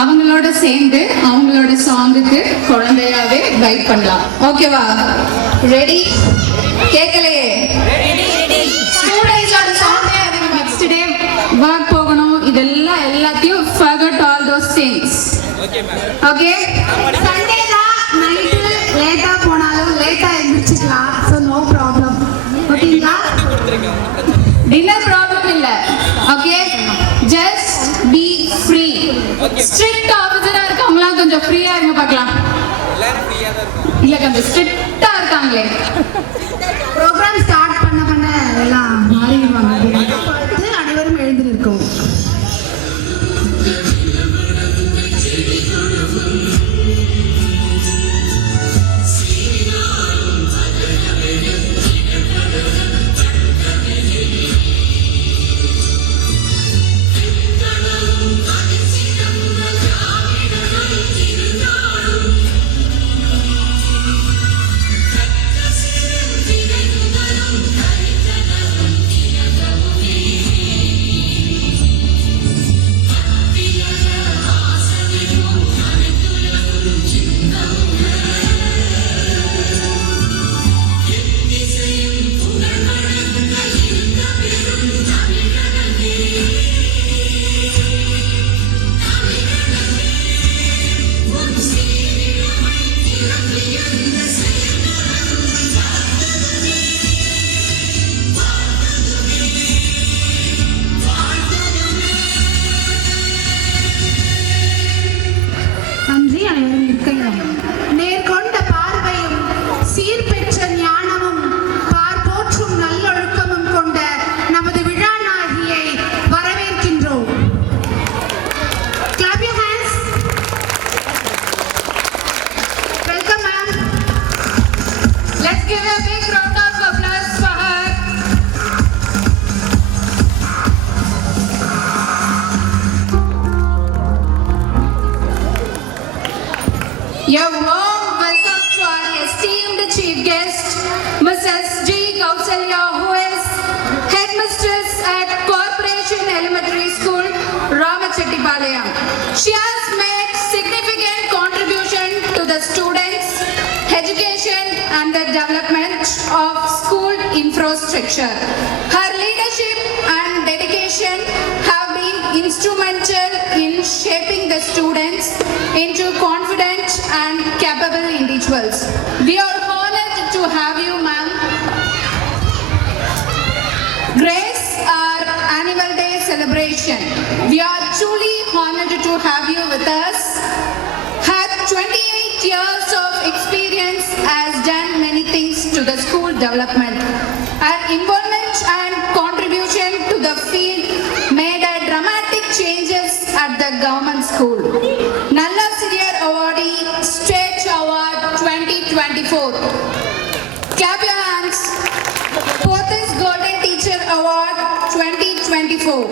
அவங்களோட சேர்ந்து அவங்களோட சாங்குக்கு குழந்தையாவே வைப் பண்ணலாம். ஓகேவா? ரெடி? கேட்கலையே? ஸ்டூடெண்ட்ஸோட சாங்கே அதுக்கு நெக்ஸ்ட் டே ஒர்க் போகணும். இதெல்லாம் எல்லாத்தையும் forget all those things. Okay? Sunday தான் நைட்டு லேட்டா போனாலும் லேட்டா எழுந்திரிச்சுக்கலாம். So no problem. ஓகேங்களா? டின்னர் ப்ராப்ளம் இல்ல. Okay? Just be free. Strict ஆஃபீஸரா இருக்கவங்களா கொஞ்சம் ஃப்ரீயா இருங்க பார்க்கலாம். இல்ல கொஞ்சம் ஸ்ட்ரிக்ட்டா இருக்காங்களே. ப்ரோக்ராம் ஸ்டார்ட் பண்ண எல்லாம் மாறிடுவாங்க. அனைவரும் எழுந்து நிற்கும். நேர்கொண்ட பார்வையும் சீர்பெற்ற ஞானமும் பார்ப்போற்றும் நல்லொழுக்கமும் கொண்ட நமது விழா நாயகியை வரவேற்கின்றோம். Clap your hands. Welcome ma'am. Let's give a big round of applause for her. A warm welcome to our esteemed chief guest, Mrs. G. Kausalya, who is headmistress at Corporation Elementary School, Ramachettipalayam. She has made significant contribution to the students' education and the development of school infrastructure. Her leadership and dedication have been instrumental in shaping the students into confident and capable individuals. We are honored to have you, ma'am. Grace our annual day celebration. We are truly honored to have you with us. Had 28 years of experience, has done many things to the school development. Her involvement and contribution to the field made a dramatic changes at the government school. Nalla Senior Awardee, State Award 2024. Clap your hands. Pothys Golden Teacher Award 2024.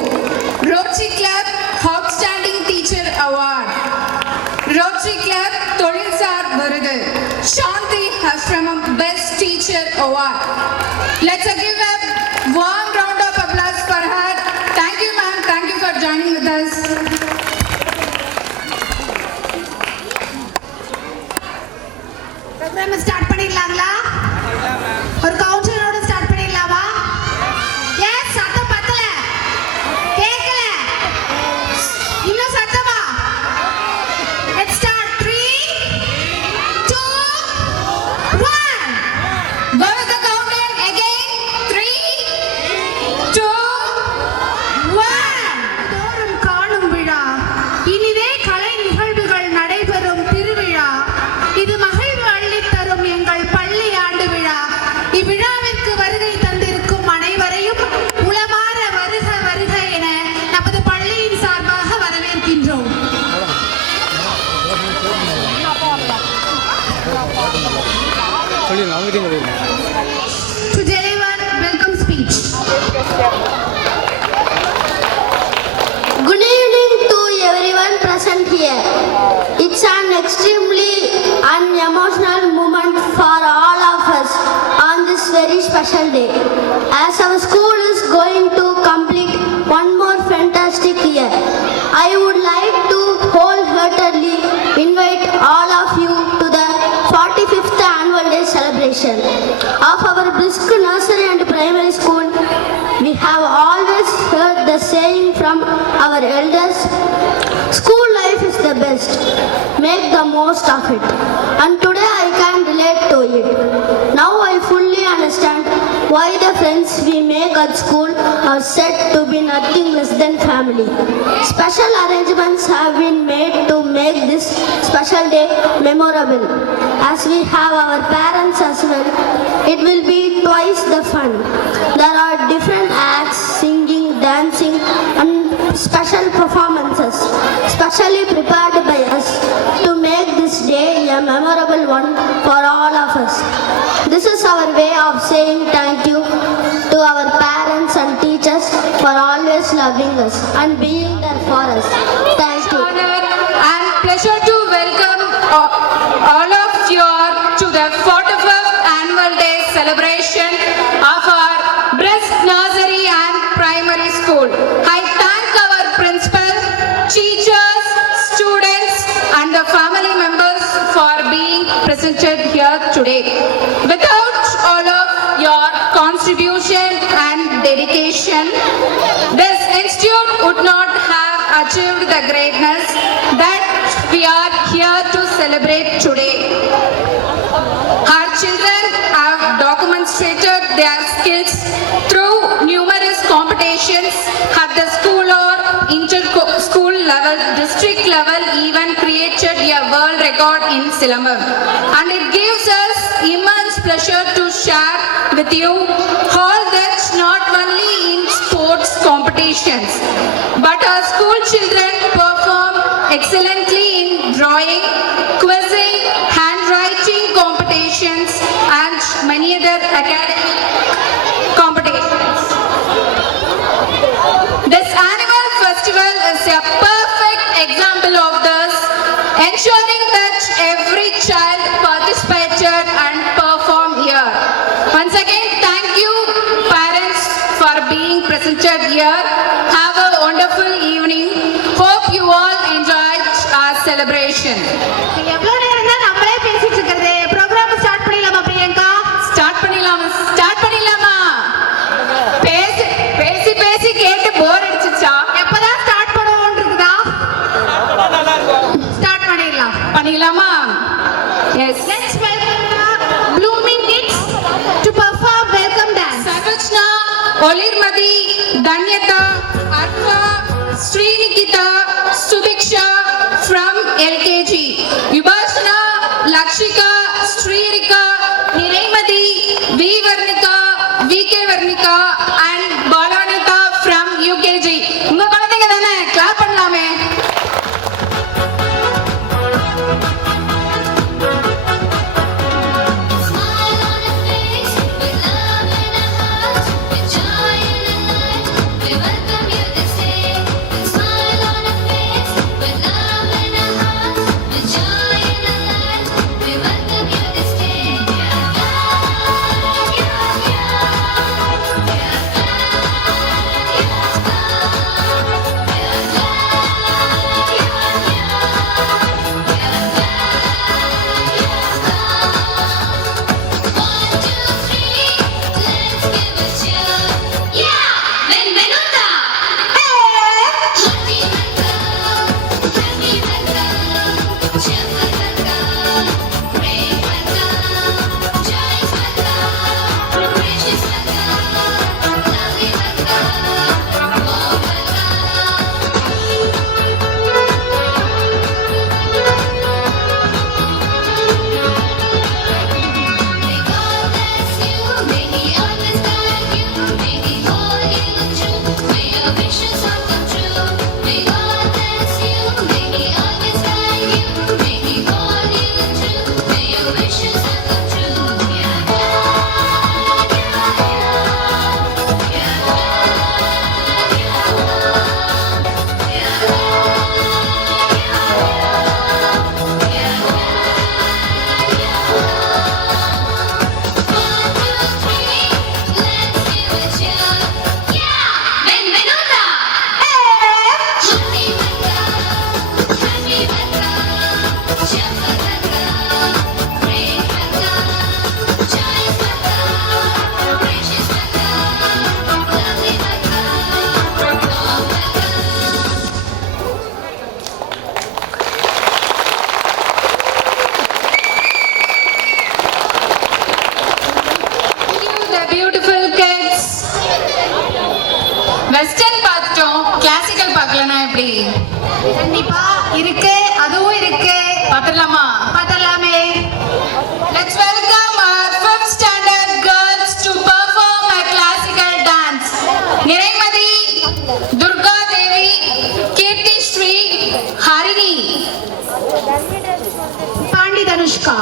Rotary Club Outstanding Teacher Award. Rotary Club Tolilsar Virudu. Shanti Ashramam Best Teacher Award. Let's give a warm round of applause for her. Thank you ma'am. Thank you for joining with us. Program start பண்ணிடலாங்களா? ஒரு கவுண்டரோட start பண்ணிடலாமா? S, சத்தம் பத்தல, கேட்கல, இன்னும் சத்தமா? Let's start. 3 2 1 Go with the countdown again. 3 2 1. தோறும் காணும் விழா, இனிதே கலை நிகழ்வுகள் நடைபெறும் திருவிழா. இது மகிழ்வு அள்ளித்தரும் எங்கள் பள்ளி ஆண்டு விழா. இவ்விழாவிற்கு வருகை தந்திருக்கும் அனைவரையும் உளமாற வருக வருக என நமது பள்ளியின் சார்பாக வரவேற்கின்றோம். To deliver welcome speech. Good evening to everyone present here. It's an extremely and emotional moment for all of us on this very special day. As our school is going to complete one more fantastic year, I would like to wholeheartedly is the best. Make the most of it. And today I can relate to it. Now I fully understand why the friends we make at school are said to be nothing less than family. Special arrangements have been made to make this special day memorable. As we have our parents as well, it will be twice the fun. There are different acts, singing, dancing and special performances specially prepared by us to make this day a memorable one for all of us. This is our way of saying thank you to our parents and teachers for always loving us and being there for us. Thank you. Honor and pleasure to welcome all of you to the 45th Annual Day celebration of our Brisk Nursery and Primary School. I thank our principal, teachers, students and the family members for being presented here today. Without all of your contribution and dedication, this institute would not have achieved the greatness that we are here to celebrate today. Our children have demonstrated their skills through numerous competitions at the school or inter-school level, district level, even created a world record in Silambam. And it gives us immense pleasure to share with you all that not only in sports competitions, but our school children perform excellently in drawing, quizzing, handwriting competitions and many other academic competitions. This annual festival is a perfect example of this, ensuring that every child participated and performed here. Once again, thank you parents for being presented here. Have a wonderful evening. Hope you all enjoyed our celebration. எவ்வளவு நேரம் தான் நம்மளே பேசிட்டு இருக்கிறது? Program start பண்ணிடலாமா Priyanka? Start பண்ணிடலாமா? பேசி கேட்டு போர் அடிச்சுச்சா? எப்பதான் ஸ்டார்ட் பண்ணுவோம்னு இருக்குதா? ஸ்டார்ட் பண்ணிடலாமா? Yes. Let's welcome the blooming kids to perform welcome dance. Sarvachna, Olirmadi, Danyata, Arfa, Srinikita, Subiksha from LKG. Vibhashana, Lakshika, Sririka, Niraimadi, V. Varnika, VK Varnika and Balanita from UKG. உங்க குழந்தைங்க தானே? Clap பண்ணலாமே. Smile on your face, with love in our hearts, with joy in our lives. We welcome you this day. இருக்கு, அதுவும் இருக்கு. பார்த்துடலாமா? பார்த்தலாமே. Let's welcome our 5th standard girls to perform a classical dance. நிறைமதி, துர்கா தேவி, கீர்த்தி ஸ்ரீ, ஹரிணி. பாண்டி தனுஷ்கா.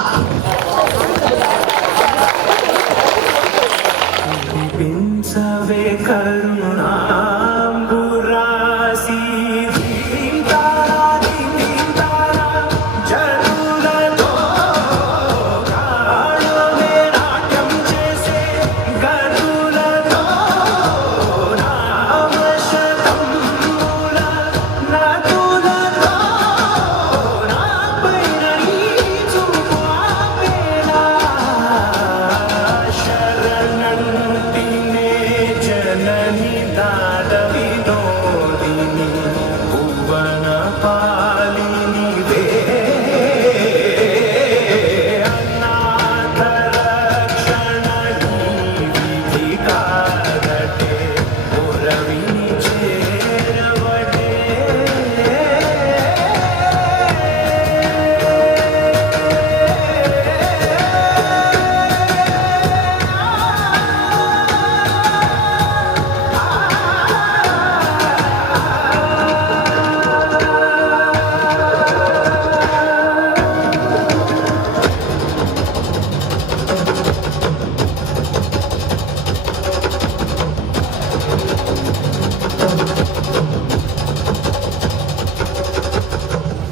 பின்சவே கருணாம்புராசி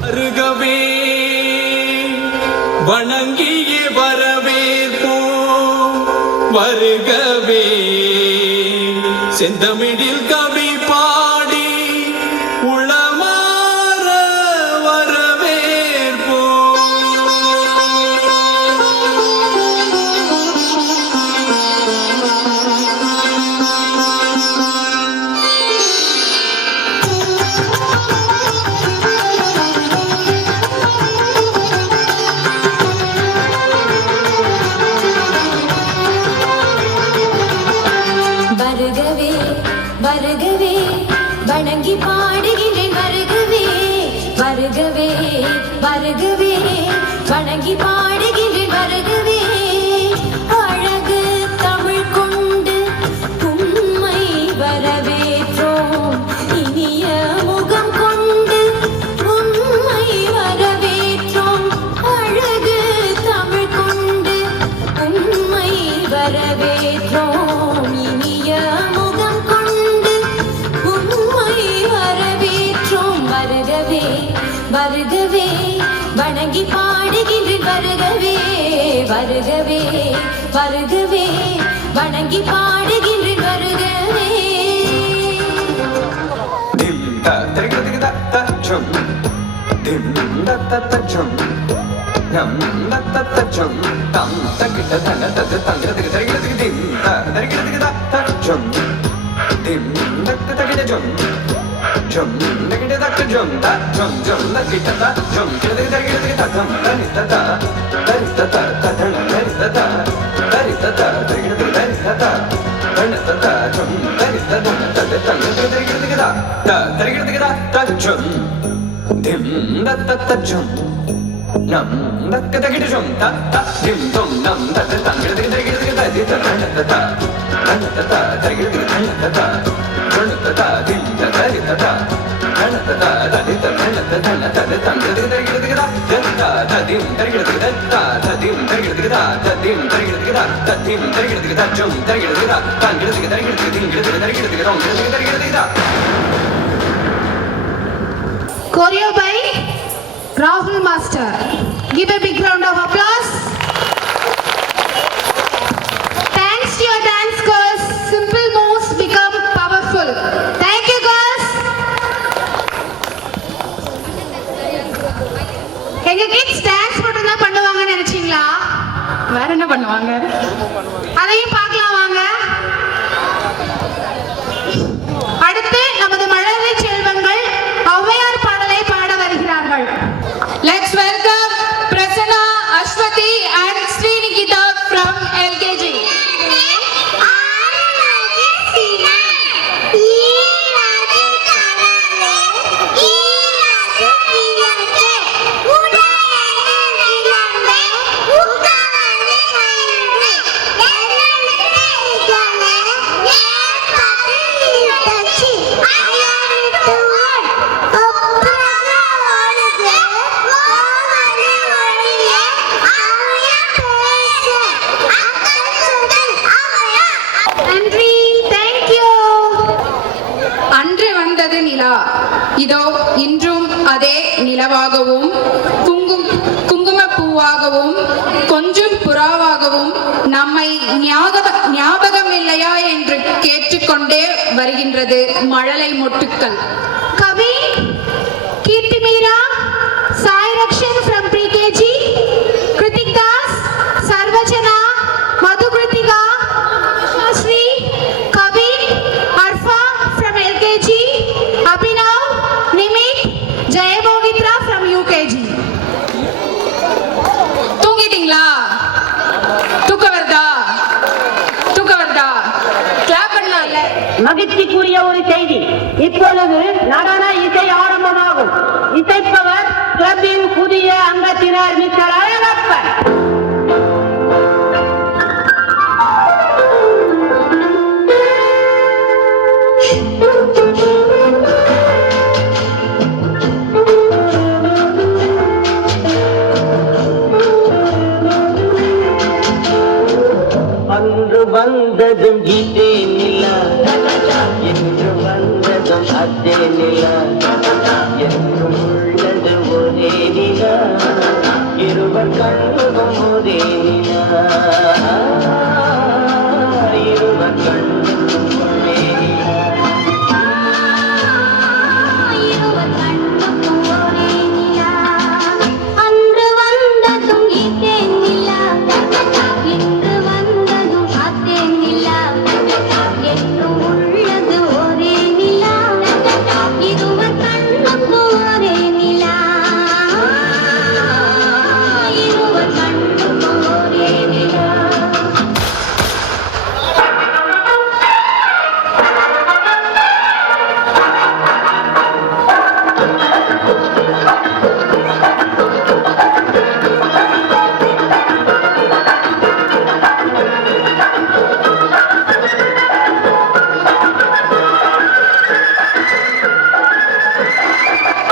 வருகவே வணங்கியே வரவேற்போம் வருகவே செந்தமிழில் கவி பாடி உளமாற வரவேற்போம் வருகவே வருகவே வணங்கி பாடுகிறேன் வருகவே வருகவே வருகவே வணங்கி பாடுகிறேன் வருகவே அழகு தமிழ் கொண்டு உம்மை வரவேற்றோம் இனிய முகம் கொண்டு உம்மை வரவேற்றோம் அழகு தமிழ் கொண்டு உம்மை வரவேற்றோம் இனிய முகம் கொண்டு உம்மை வரவேற்றோம் வருகவே வருகவே வணங்கி பாடுகின்றேன் வருகவே வருகவே வருகவே வணங்கி பாடுகின்றேன் வருகவே dim da da da da chum dim da da da chum nam da da da chum tam da da da da da da da dim da da da da chum dim da da da da chum chum da da da chum da chum chum da da da chum da da da da chum da da da da da da da da da da Choreo by Rahul Master. Give a big round of applause. Thanks to your dance girls, simple moves become powerful. Thank you girls. எங்க kids dance மட்டும் தான் பண்ணுவாங்கன்னு நினைச்சீங்களா? வேற என்ன பண்ணுவாங்க? அதையும் பார்க்கலாம் வாங்க. அடுத்து நமது மழலை செல்வங்கள் ஔவையார் பாடலை பாட வருகிறார்கள். Let's welcome Prasanna, Ashwati and Srinikita from LKG. ஈ பூவாகவும் குங்குமப்பூவாகவும் கொஞ்சம் புறாவாகவும் நம்மை ஞாபகம் இல்லையா என்று கேட்டுக்கொண்டே வருகின்றது மழலை மொட்டுக்கள். கவி கீர்த்தி Meera, Sai Rakshan from pre-KG, Kritik Das, Sarvajana, Madhu Kritika, Shri, Kavin, Arfa from LKG, Abhinav, Nimit, Jayabovitra from UKG. தூங்கிட்டீங்களா? தூக்கம் வருதா? கிளாப் பண்ணலாம் இல்ல? மகிழ்ச்சிக்குரிய ஒரு செய்தி. இப்பொழுது நடன இசை ஆரம்பமாகும். இசைப்பவர் கிளப்பின் புதிய அங்கத்தினர் மிஸ்டர் அழகப்பன். அன்று வந்ததும் இதே நிலா, என்று வந்ததும் அதே நிலா, என்றும் உள்ளது ஒரே நிலா, இருவர் கண்ணும் ஒரே நிலா, இருவர் கண்ணும் ஒரே நிலா. அன்று வந்ததும் இதே நிலா, இன்று வந்ததும் அதே நிலா, என்றும் உள்ளது ஒரே நிலா, இருவர் கண்ணுக்கு ஒரே நிலா, இருவர் கண்ணுக்கு ஒரே நிலா.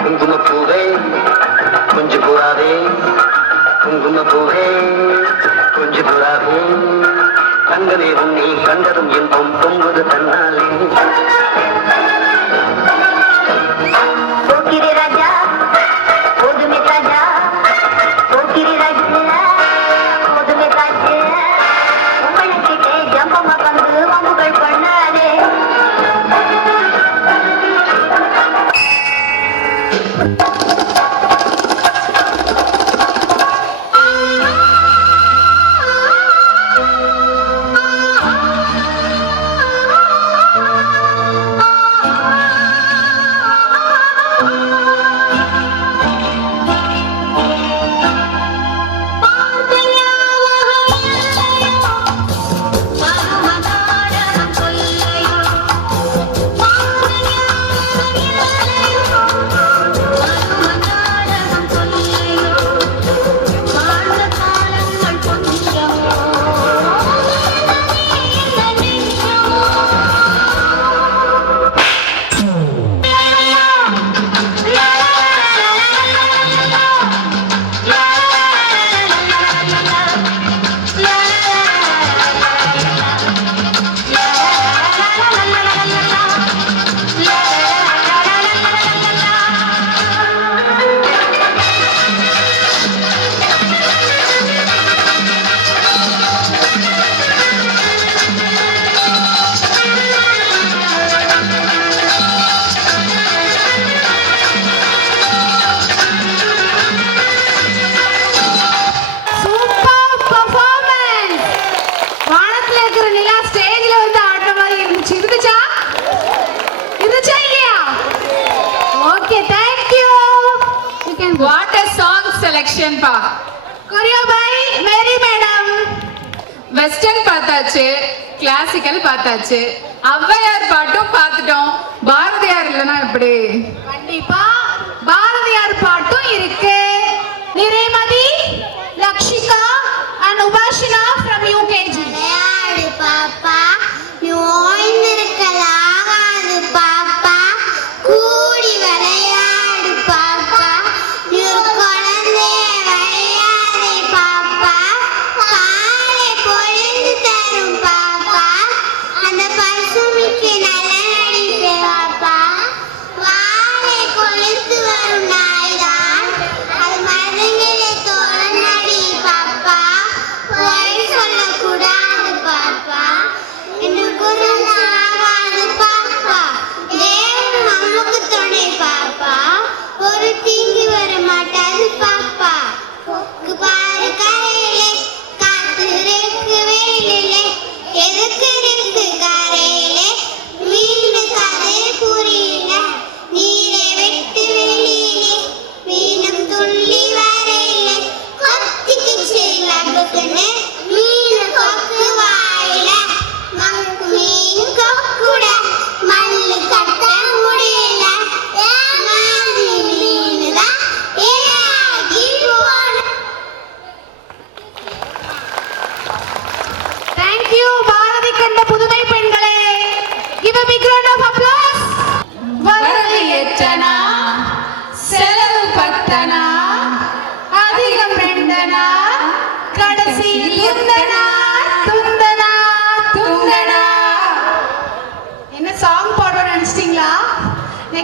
குங்குமப்பூவே கொஞ்சம் புறாவே, குங்குமப்பூவே கொஞ்சம் புறாவே, தங்கமே உன்னை கண்டதும் இன்பம் பொங்குது தன்னாலே. போக்கிரி ராஜா போதுமே ராஜா, போக்கிரி ராஜா போதுமே ராஜா, உங்களுக்கிட்டே ஜம்பமா வந்து வம்புகள் பண்ணாதே. What a song selection பா. Choreo by Mary Madam. Western பார்த்தாச்சு, கிளாசிக்கல் பார்த்தாச்சு, ஔவையார் பாட்டும் பார்த்துட்டோம். பாரதியார் இல்லைன்னா எப்படி? கண்டிப்பா பாரதியார் பாட்டும் இருக்கு. நிறைமதி, Lakshika and Ubashina from UKG. விளையாடு பாப்பா, நீ ஓய்ந்திருக்கலாகாது பாப்பா, கூடி விளையாடு பாப்பா, நீ ஒரு குழந்தைய விளையாடு பாப்பா, காலை பொழுது தரும் பாப்பா, அந்த பசுமைக்கு நல்ல நடிப்பே பாப்பா, வா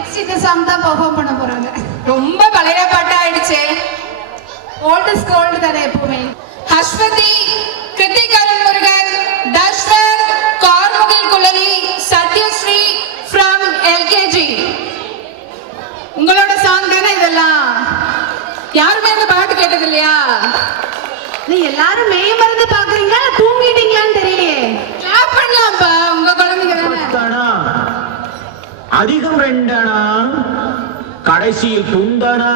நெக்ஸ்ட் இந்த சாங் தான் பெர்ஃபார்ம் பண்ண போறாங்க. ரொம்ப பழைய பாட்டா ஆயிடுச்சே. ஓல்ட் இஸ் கோல்ட் தானே எப்பவுமே. அஸ்வதி, கிருத்திக் அருள் முருகன், தஷ்வர், கார்முகில் குழலி, சத்யஸ்ரீ from LKG. உங்களோட சாங் தானே இதெல்லாம்? யாருமே இந்த பாட்டு கேட்டது இல்லையா? நீ எல்லாரும் மெய் மறந்து பாக்குறீங்க, தூங்கிட்டீங்களான்னு தெரியலையே. கிளாப் பண்ணலாம்ப்பா, உங்க குழந்தைங்க தானே. அதிகம் ரெண்டனா கடைசியில் துந்தனா.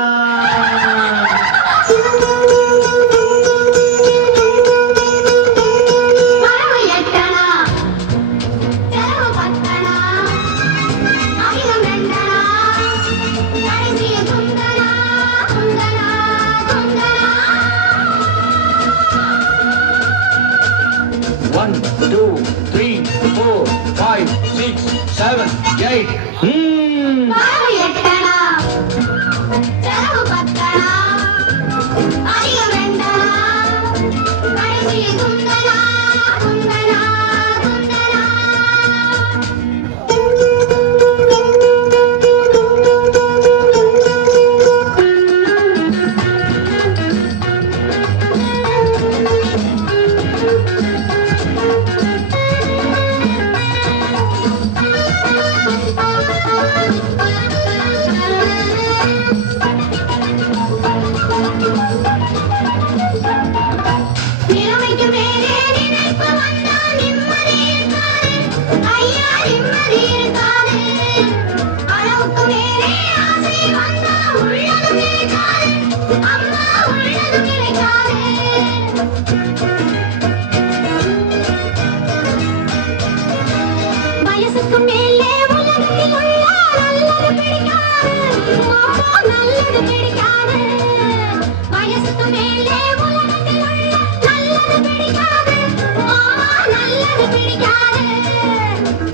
One, two, three, four, five, six, seven, eight.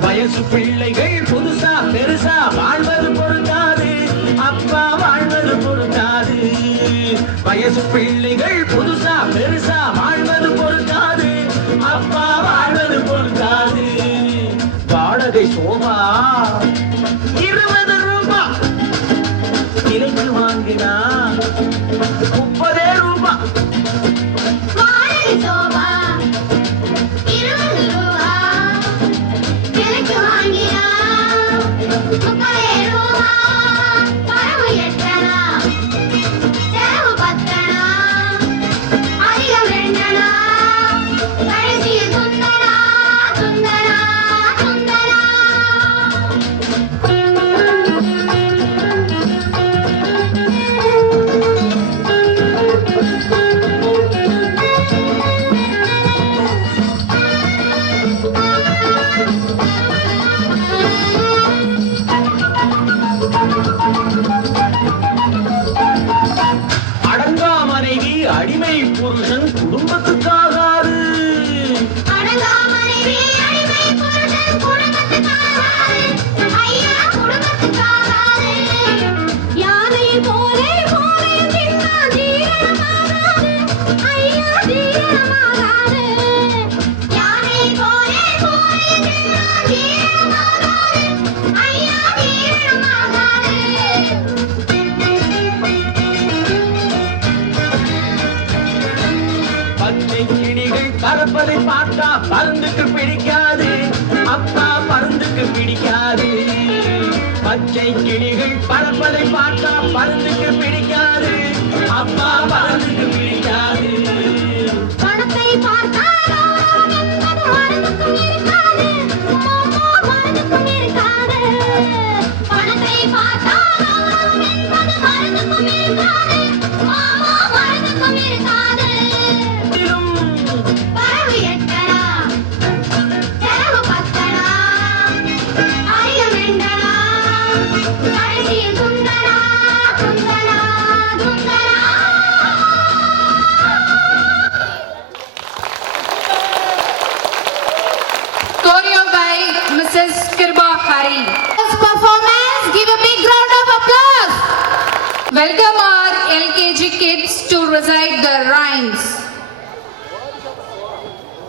வயசு பிள்ளைகள் புதுசா பெருசா வாழ்வது பொறுக்காது, அப்பா வாழ்வது பொறுக்காது. வயசு பிள்ளைகள் புதுசா பெருசா வாழ்வது பொறுக்காது, அப்பா வாழ்வது பொறுக்காது. வாடகை சோபா 20 ரூபாய், விலைக்கு வாங்கினா 30 ரூபாய். அடிமை புருஷன் குடும்பத்துக்காகாது. பறப்பதை பார்த்தா பருந்துக்கு பிடிக்காது, அப்பா பருந்துக்கு பிடிக்காது. பச்சை கிளிகள் பறப்பதை பார்த்தா பருந்துக்கு பிடிக்காது, அப்பா பருந்துக்கு பிடிக்காது. பணத்தை பார்த்தா Welcome our LKG kids to recite the rhymes.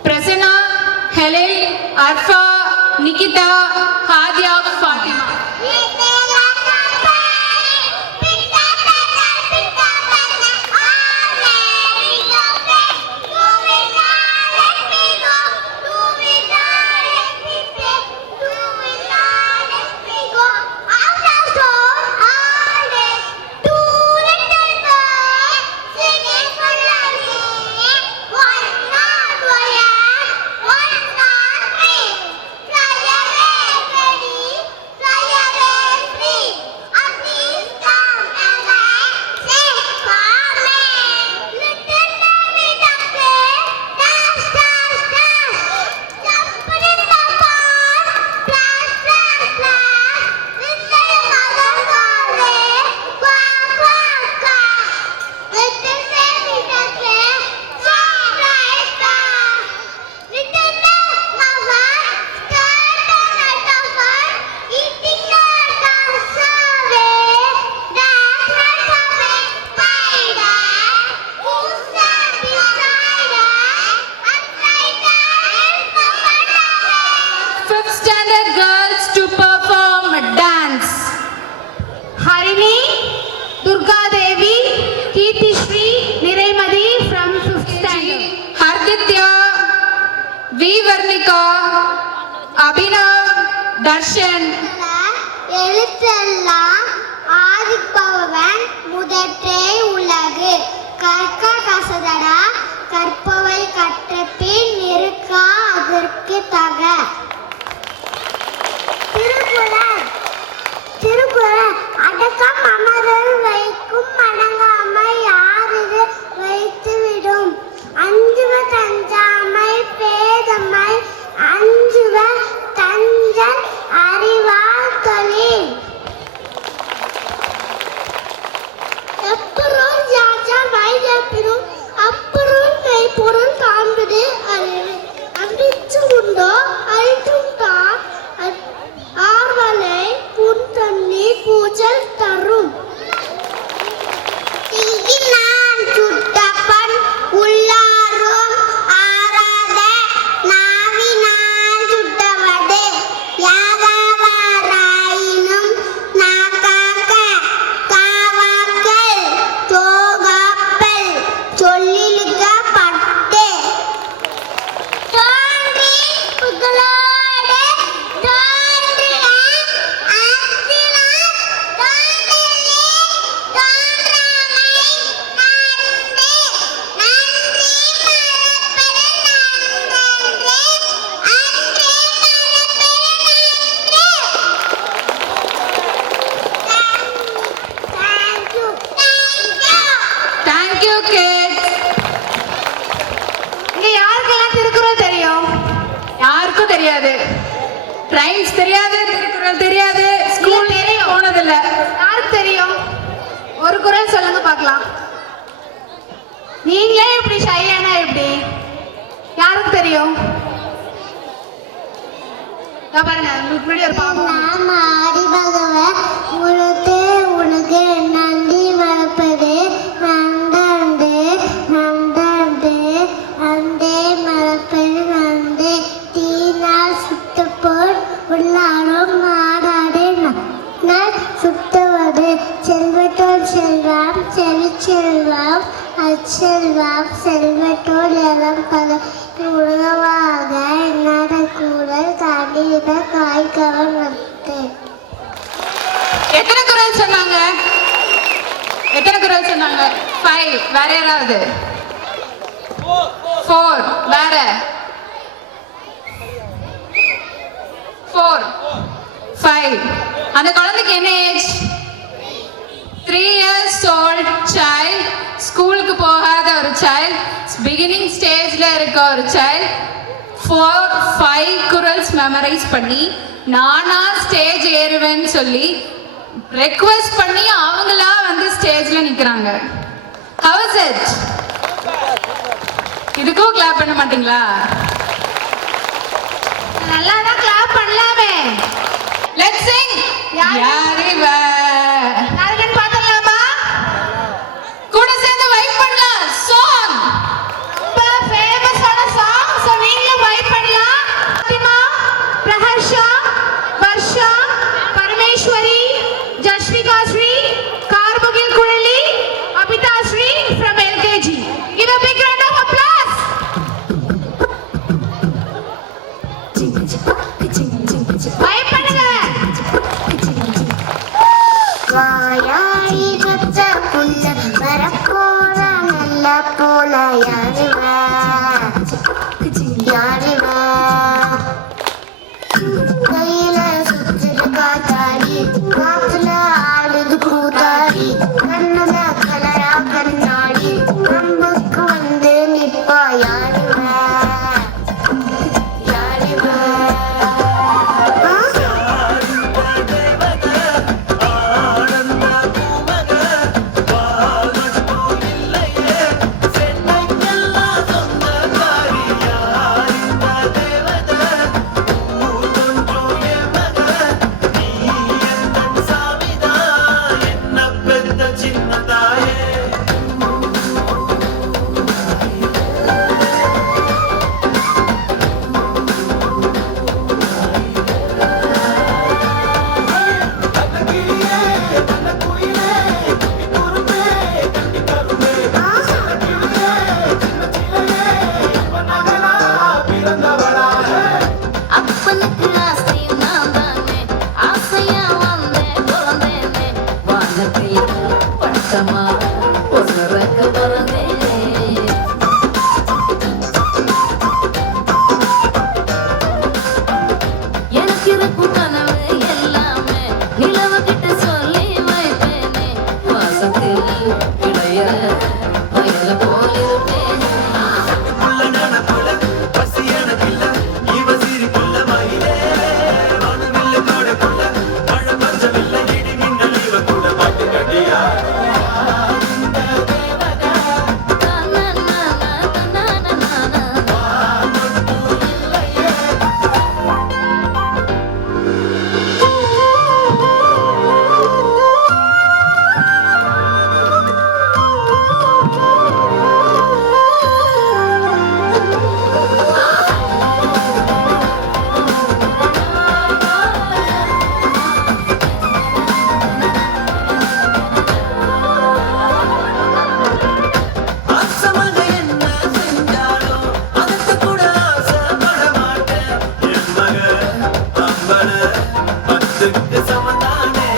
Prasanna, Helen, Arfa, Nikita, Hadia, Fatima. Priyanka, Abhinav, Darshan. எழுத்தெல்லாம் ஆதிப்பவன் முதற்றே உலகு கற்க கசதடா கற்பவை கற்றபின் இருக்கா அதற்கு தக. திருக்குறள் அடக்கம் அமரல் வைக்கும் அடங்காமை யாரிது வைத்துவிடும் அஞ்சுவ தஞ்சாமை பேதமை அஞ்சுவ தஞ்சல் அறிவால் தொழில். எப்பொருள் யாச்சா வைரப்பினும் அப்பொருள் மெய்ப்பொருள் காண்பது அறிவு. அம்பிச்சு உண்டோ அழித்தும் தான் ஆர்வலை புன் தண்ணீர் பூச்சல் தரும். நான் சுட்டப்பன் உள்ளாரும் ஆராத நாவினால் சுட்டவது யாகாவாராயினும் நாக்காக்க காவாக்கல் தோகாப்பல் சொல்லிழுக்க பட்டு தோன்றி புகழோடு தோன்றிய அத்தினார் தோன்றலே தோன்றாமை நன்றி நன்றி மறப்பது நன்றன்றே அன்றே மறப்பது நன்று. Thank you, kids. இங்க யாருக்கெல்லாம் திருக்குறள் தெரியும்? யாருக்கும் தெரியாது. ரைம்ஸ் தெரியாது, திருக்குறள் தெரியாது, ஸ்கூல் தெரியும். போனதில்ல. யாருக்கு தெரியும்? ஒரு குறள் சொல்லுங்க பார்க்கலாம். நீங்களே இப்படி ஷையானா எப்படி? யாருக்கு தெரியும்? இதோ பாருங்க, உங்களுக்கு முன்னாடி ஒரு பாப்பா. நாம் ஆதிபகவ உனக்கு உனக்கு நன்றி மறப்பது நன்றன்று நன்றன்று அந்தே மறப்பது நன்று தீனால் சுத்தப்போர் உள்ளாரும் மாடாடு சுத்துவது செல்வத்தோல் செல்வம் செவிச்செல்வம் அச்செல்வம் செல்வத்தோல் எல்லாம் பல உணவாக என்னாத கூடல் தாண்டியிட காய்கவன் வந்து. எத்தனை குறள் சொன்னாங்க? எத்தனை குறள் சொன்னாங்க? 5. வேற யாராவது? 4. வேற 4 5. அந்த குழந்தைக்கு என்ன ஏஜ்? 3 years old child. ஸ்கூலுக்கு போகாத ஒரு child, பிகினிங் ஸ்டேஜ்ல இருக்க ஒரு child 4-5 குறள்ஸ் மெமரைஸ் பண்ணி நானா ஸ்டேஜ் ஏறுவேன்னு சொல்லி ரெக்வெஸ்ட் பண்ணி அவங்களா வந்து ஸ்டேஜ்ல நிக்கிறாங்க. How is it? இதுக்கும் கிளாப் பண்ண மாட்டீங்களா? நல்லா தான் கிளாப் பண்ணலாமே. Let's sing. யாரிவ யாருக்குன்னு பார்த்துடலாமா? கூட சேர்ந்து வைப் பண்ணலாம். சாங் ரொம்ப ஃபேமஸான சாங். ஸோ நீங்களும் வைப் பண்ணலாம். Fathima, Praharsha, Varsha, Parameswari, Jasvika Sri, Karmugil Kuzhali, Abitha Sri from LKG. Give a big round of applause. Vibe பண்ணுங்க. நில போலிருப்பேன் புள்ள நனப்புல பசியான கில்ல இவ சிரிப்புள்ள மயிலே வானவில்ல கோடைக்குள்ள மழை பஞ்சமில்ல இடி மின்னல் இவ கூட பாட்டு கட்டியா ஆசமாக என்ன செஞ்சாலும் அதற்கு கூட ஆசைப்பட மாட்டேன் என் மக அம்பள 10க்கு சமந்தானே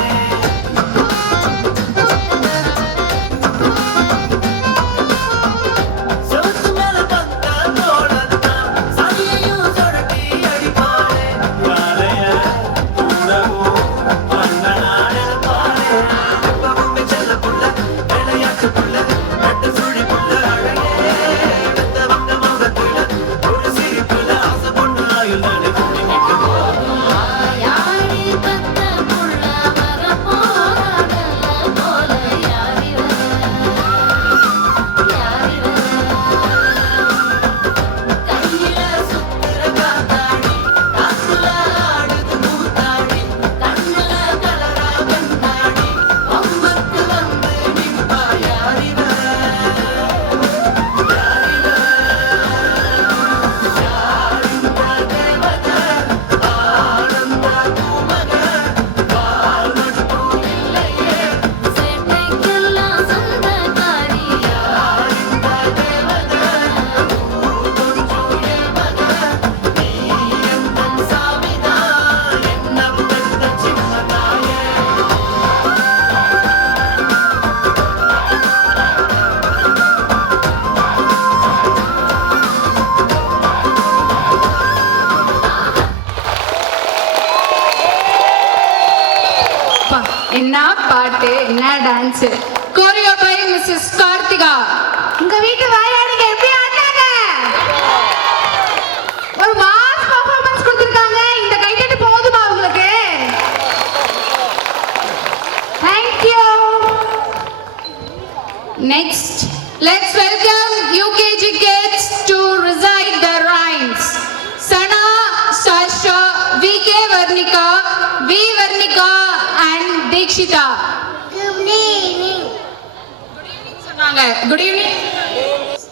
சொத்து மேல பத்த தோழத்தான் சதியையும் சொடக்கி அடிப்பாளே காலைய கூடவும் பண்ணனான பாலே எப்பவும் செல்ல புள்ள விளையாட்டு புள்ள நட்டு சுழி புள்ள அழகே வெத்தவங்க முகத்துல ஒரு சிரிப்புல ஆசை பொண்ணு ஆயுள் நானே கூட்டி விட்டு யாழி கத்த புள்ள மர போராடல போல யாரிவ கையில சுத்துற காத்தாடி காத்துல ஆடுது மூத்தாடி கண்ணுல கலரா கண்ணாடி அம்பத்து வந்து நிற்பா யாரிவ சேட்டைக்கெல்லாம் சொந்தக்காரி சாமிதான் என்ன பெத்த சின்ன தாயே அப்பா, என்ன பாட்டு என்ன dance choreo by Mrs Karthika. உங்க வீட்டு வாயாடிங்க எப்படி ஆடினாங்க? ஒரு மாஸ் பெர்ஃபார்மன்ஸ் கொடுத்திருக்காங்க. இந்த கைத்தட்டு போதுமா உங்களுக்கு? Thank you. Next, let's welcome UKG kids to recite the rhymes. Sana, Sasha, VK Varnika, V Varnika and Dikshita. Good evening. சொன்னாங்க. Good evening.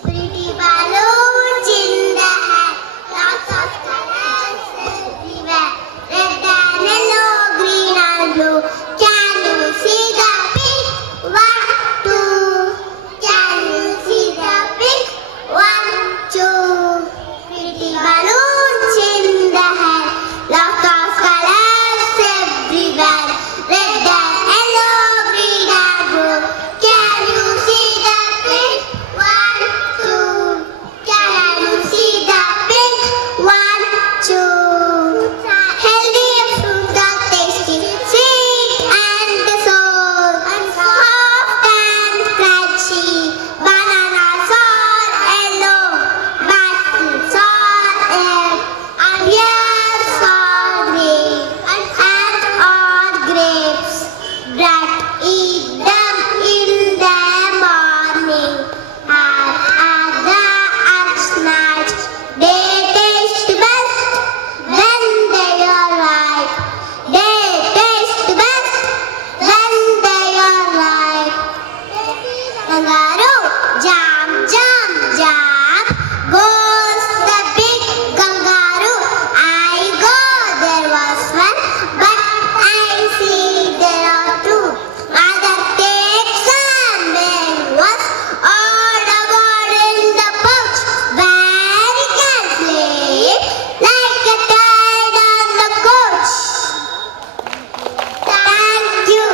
Pretty balloons in the air, lots of colors everywhere. Red and yellow, green and blue. Can you see the pink? 1, 2. Can you see the pink? 1, 2. Pretty balloons in the air, lots of colors everywhere. Red and yellow, green and blue. Can you see the pink? 1, 2. Can you see the pink? 1, 2. Healthy fruit are tasty, sweet and sour, and soft and crunchy. Bananas are yellow, apples are red, and pears are green, and are grapes. Bread, eat them in the morning, and at the night. They taste best when they are ripe. They taste best when they are ripe. Kangaroo, jump, jump, jump, goes the big kangaroo. I go, there was one, but I see there are two. Mother takes and then was all about in the pouch, where he can play like a child on the couch. Thank you.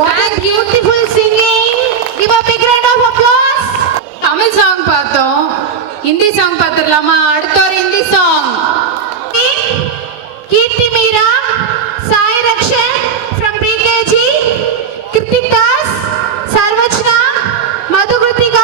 What a beautiful singing. Give a big round of applause. Tamil song பார்த்தோம். Hindi song பார்த்துடலாமா? அடுத்த ஒரு Hindi song. Kirti Meera, Sai Rakshan from PKG, Kritikas, Sarvachna, Madhu Kritika,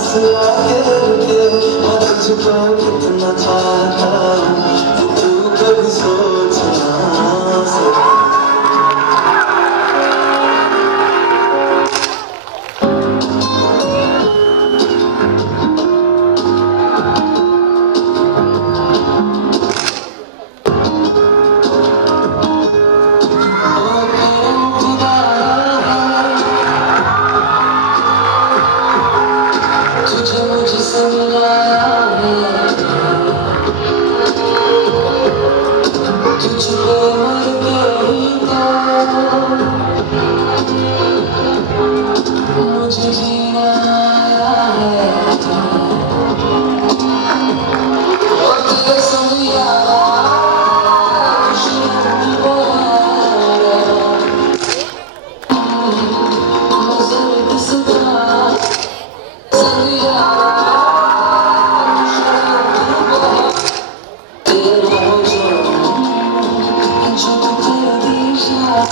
पास आके रुके मैं तुझको कितना चाहता हूँ तू कभी सोच ना सके तुझे मुझसे मिलाया है तुझ पे मर गई तो मुझे जीना आया है और तेरे संग यारा खुशियाँ निभाया नजर किसका संग यारा तेरा हो जो तेरा दिशा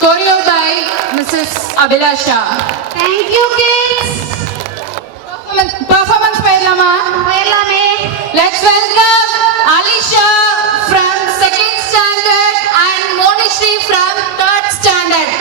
Choreo by Mrs. Abhilasha. Thank you, kids. Performance போயிடலாமா? போயிடலாமே. Let's welcome Alisha from 2nd standard and Monishri from 3rd standard.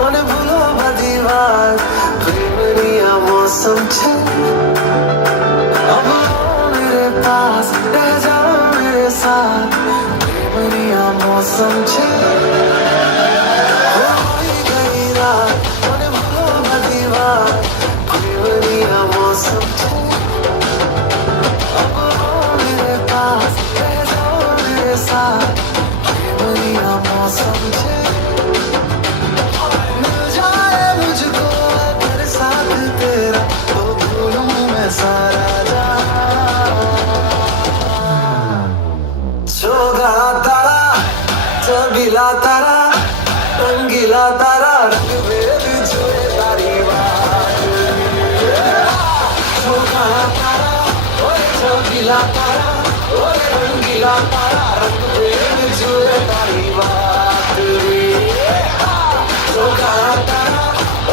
મને ભૂલો બધી વાત પ્રેમની આ મૌસમ છે अब आओ मेरे पास रह जाओ मेरे साथ प्रेमनी आ मौसम છે होई गई रात મને ભૂલો બધી વાત પ્રેમની आ मौसम છે अब आओ मेरे पास रह जाओ मेरे साथ प्रेमनी आ मौसम છે मिल जाए मुझको अगर साथ तेरा तो भूलूं मैं सारा जोगा तारा चबीला तारा रंगीला तारा रंग भेद जोए तारी बात जोगा तारा ओए चबीला तारा ओए रंगीला तारा रंग भेद जोए तारी बात जोगा तारा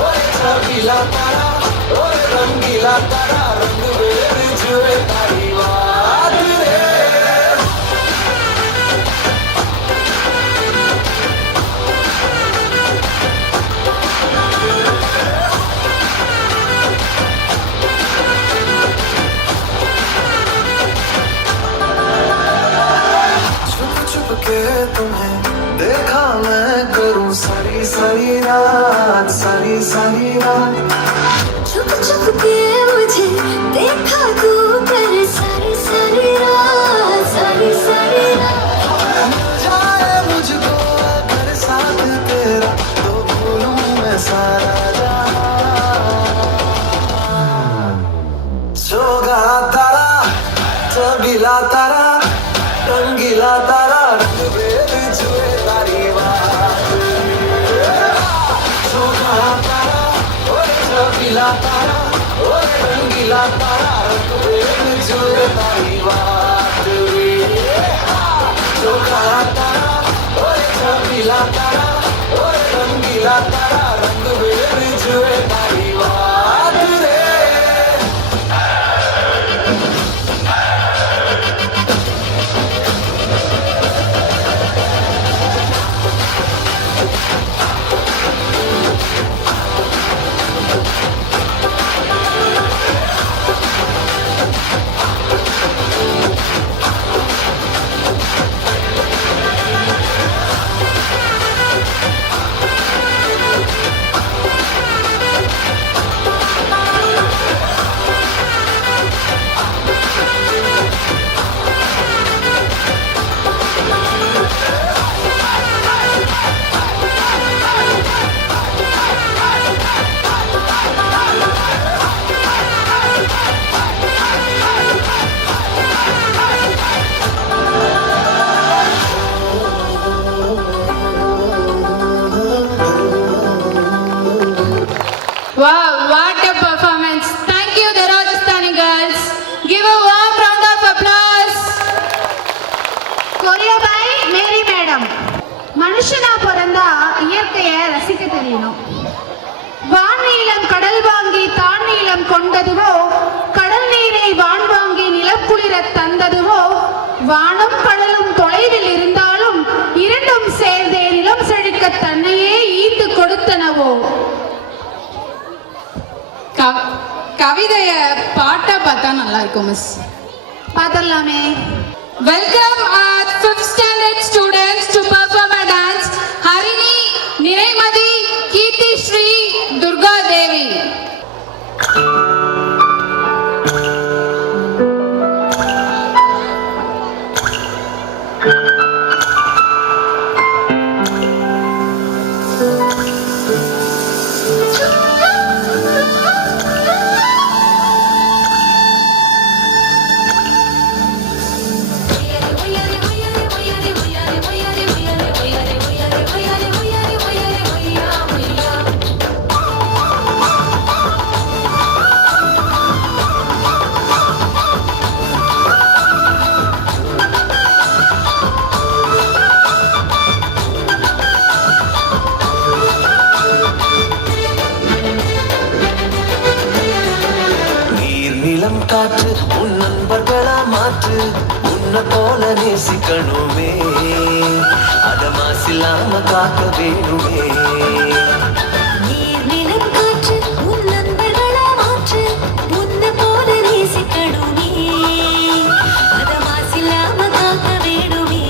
ओए चबीला तारा ओए रंगीला तारा रंग भेद जोए तारी बात रे छुप छुप के तुम्हें देखा मैं करूं सारी सारी रात सारी सारी रात छुप छुप के मुझे देखा तू कर सारी सारी रात सारी सारी रात मिल जाए मुझको अगर साथ तेरा तो भूलूं मैं सारा जहां जोगा तारा चबीला तारा रंगीला तारा रंग भेद जुए तारी बात जोगा तारा ओए चबीला तारा ओए रंगीला तारा रंग भेद जुए तारी बात जोगा तारा ओए चबीला तारा ओए रंगीला तारा रंग भेद जुए तारी बात रे Give a warm round of applause. Choreo by Mary madam. மனுஷனா பிறந்தா இயற்கையை ரசிக்க தெரியணும். வான்நீளம் கடல் வாங்கி தான் நீளம் கொண்டதுவோ, கடல் நீரை வான் வாங்கி நிலக்குளிர தந்ததுவோ, வானும் கடலும் தொலைவில் இருந்தாலும் இரண்டும் சேர்ந்தே நிலம் செழிக்க தன்னையே ஈந்து கொடுத்தனவோ. கவிதைய பாட்டா பார்த்தா நல்லா இருக்கும் miss. பார்த்தலாமே. Welcome our 5th standard students to perform a dance. Harini, Niraimadi, Kirti Shri, Durga Devi. நீலம் காற்று உன் நண்பர்களா மாற்று, உன்னை போல நேசிக்கணுமே, அத மாசில்லாம காக்க வேணுமே. நீர் நிலம் காற்று உன் நண்பர்களா மாற்று, உன்னை போல நேசிக்கணுமே, அத மாசில்லாம காக்க வேணுமே.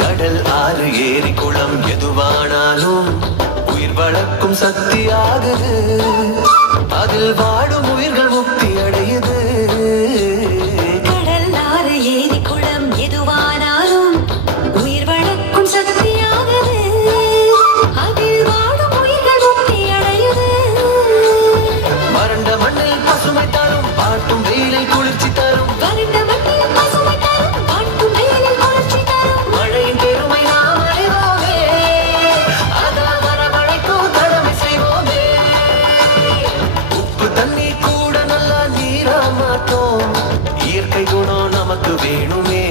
கடல் ஆறு ஏரி குளம் எதுவானாலும் உயிர் வளர்க்கும் சக்தியாகுது, அதில் வாடும் உயிர்கள் முக்தி அடையுது. கடல் ஆறு ஏரி குளம் எதுவானாலும் உயிர் வளர்க்கும் சக்தியாகுது, அதில் வாடும் உயிர்கள் முக்தி அடையுது. வறண்ட மண்ணில் பசுமை தரும் பாட்டும் வெயிலில் குளிர்ச்சி தரும், வறண்ட மண்ணில் பசுமை தரும் பாட்டும் வெயிலில் குளிர்ச்சி தரும். மழையின் பெருமை நாம் அறிவோமே, அதான் வரவழைக்கும் கடமை செய்வோமே. உப்பு தண்ணி கூட நல்லா நீரா மாட்டோம், இயற்கை குணம் நமக்கு வேணுமே.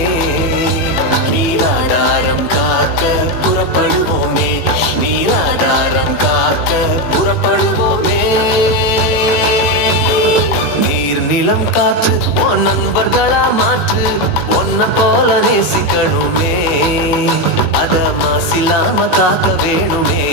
நீராதாரம் காக்க புறப்படுவோமே, நீராதாரம் காக்க புறப்படுவோமே. நீர் நிலம் காற்று உன் நண்பர்களா மாற்று, உன்னை போல நேசிக்கணுமே, அத மாசில்லாம காக்க வேணுமே.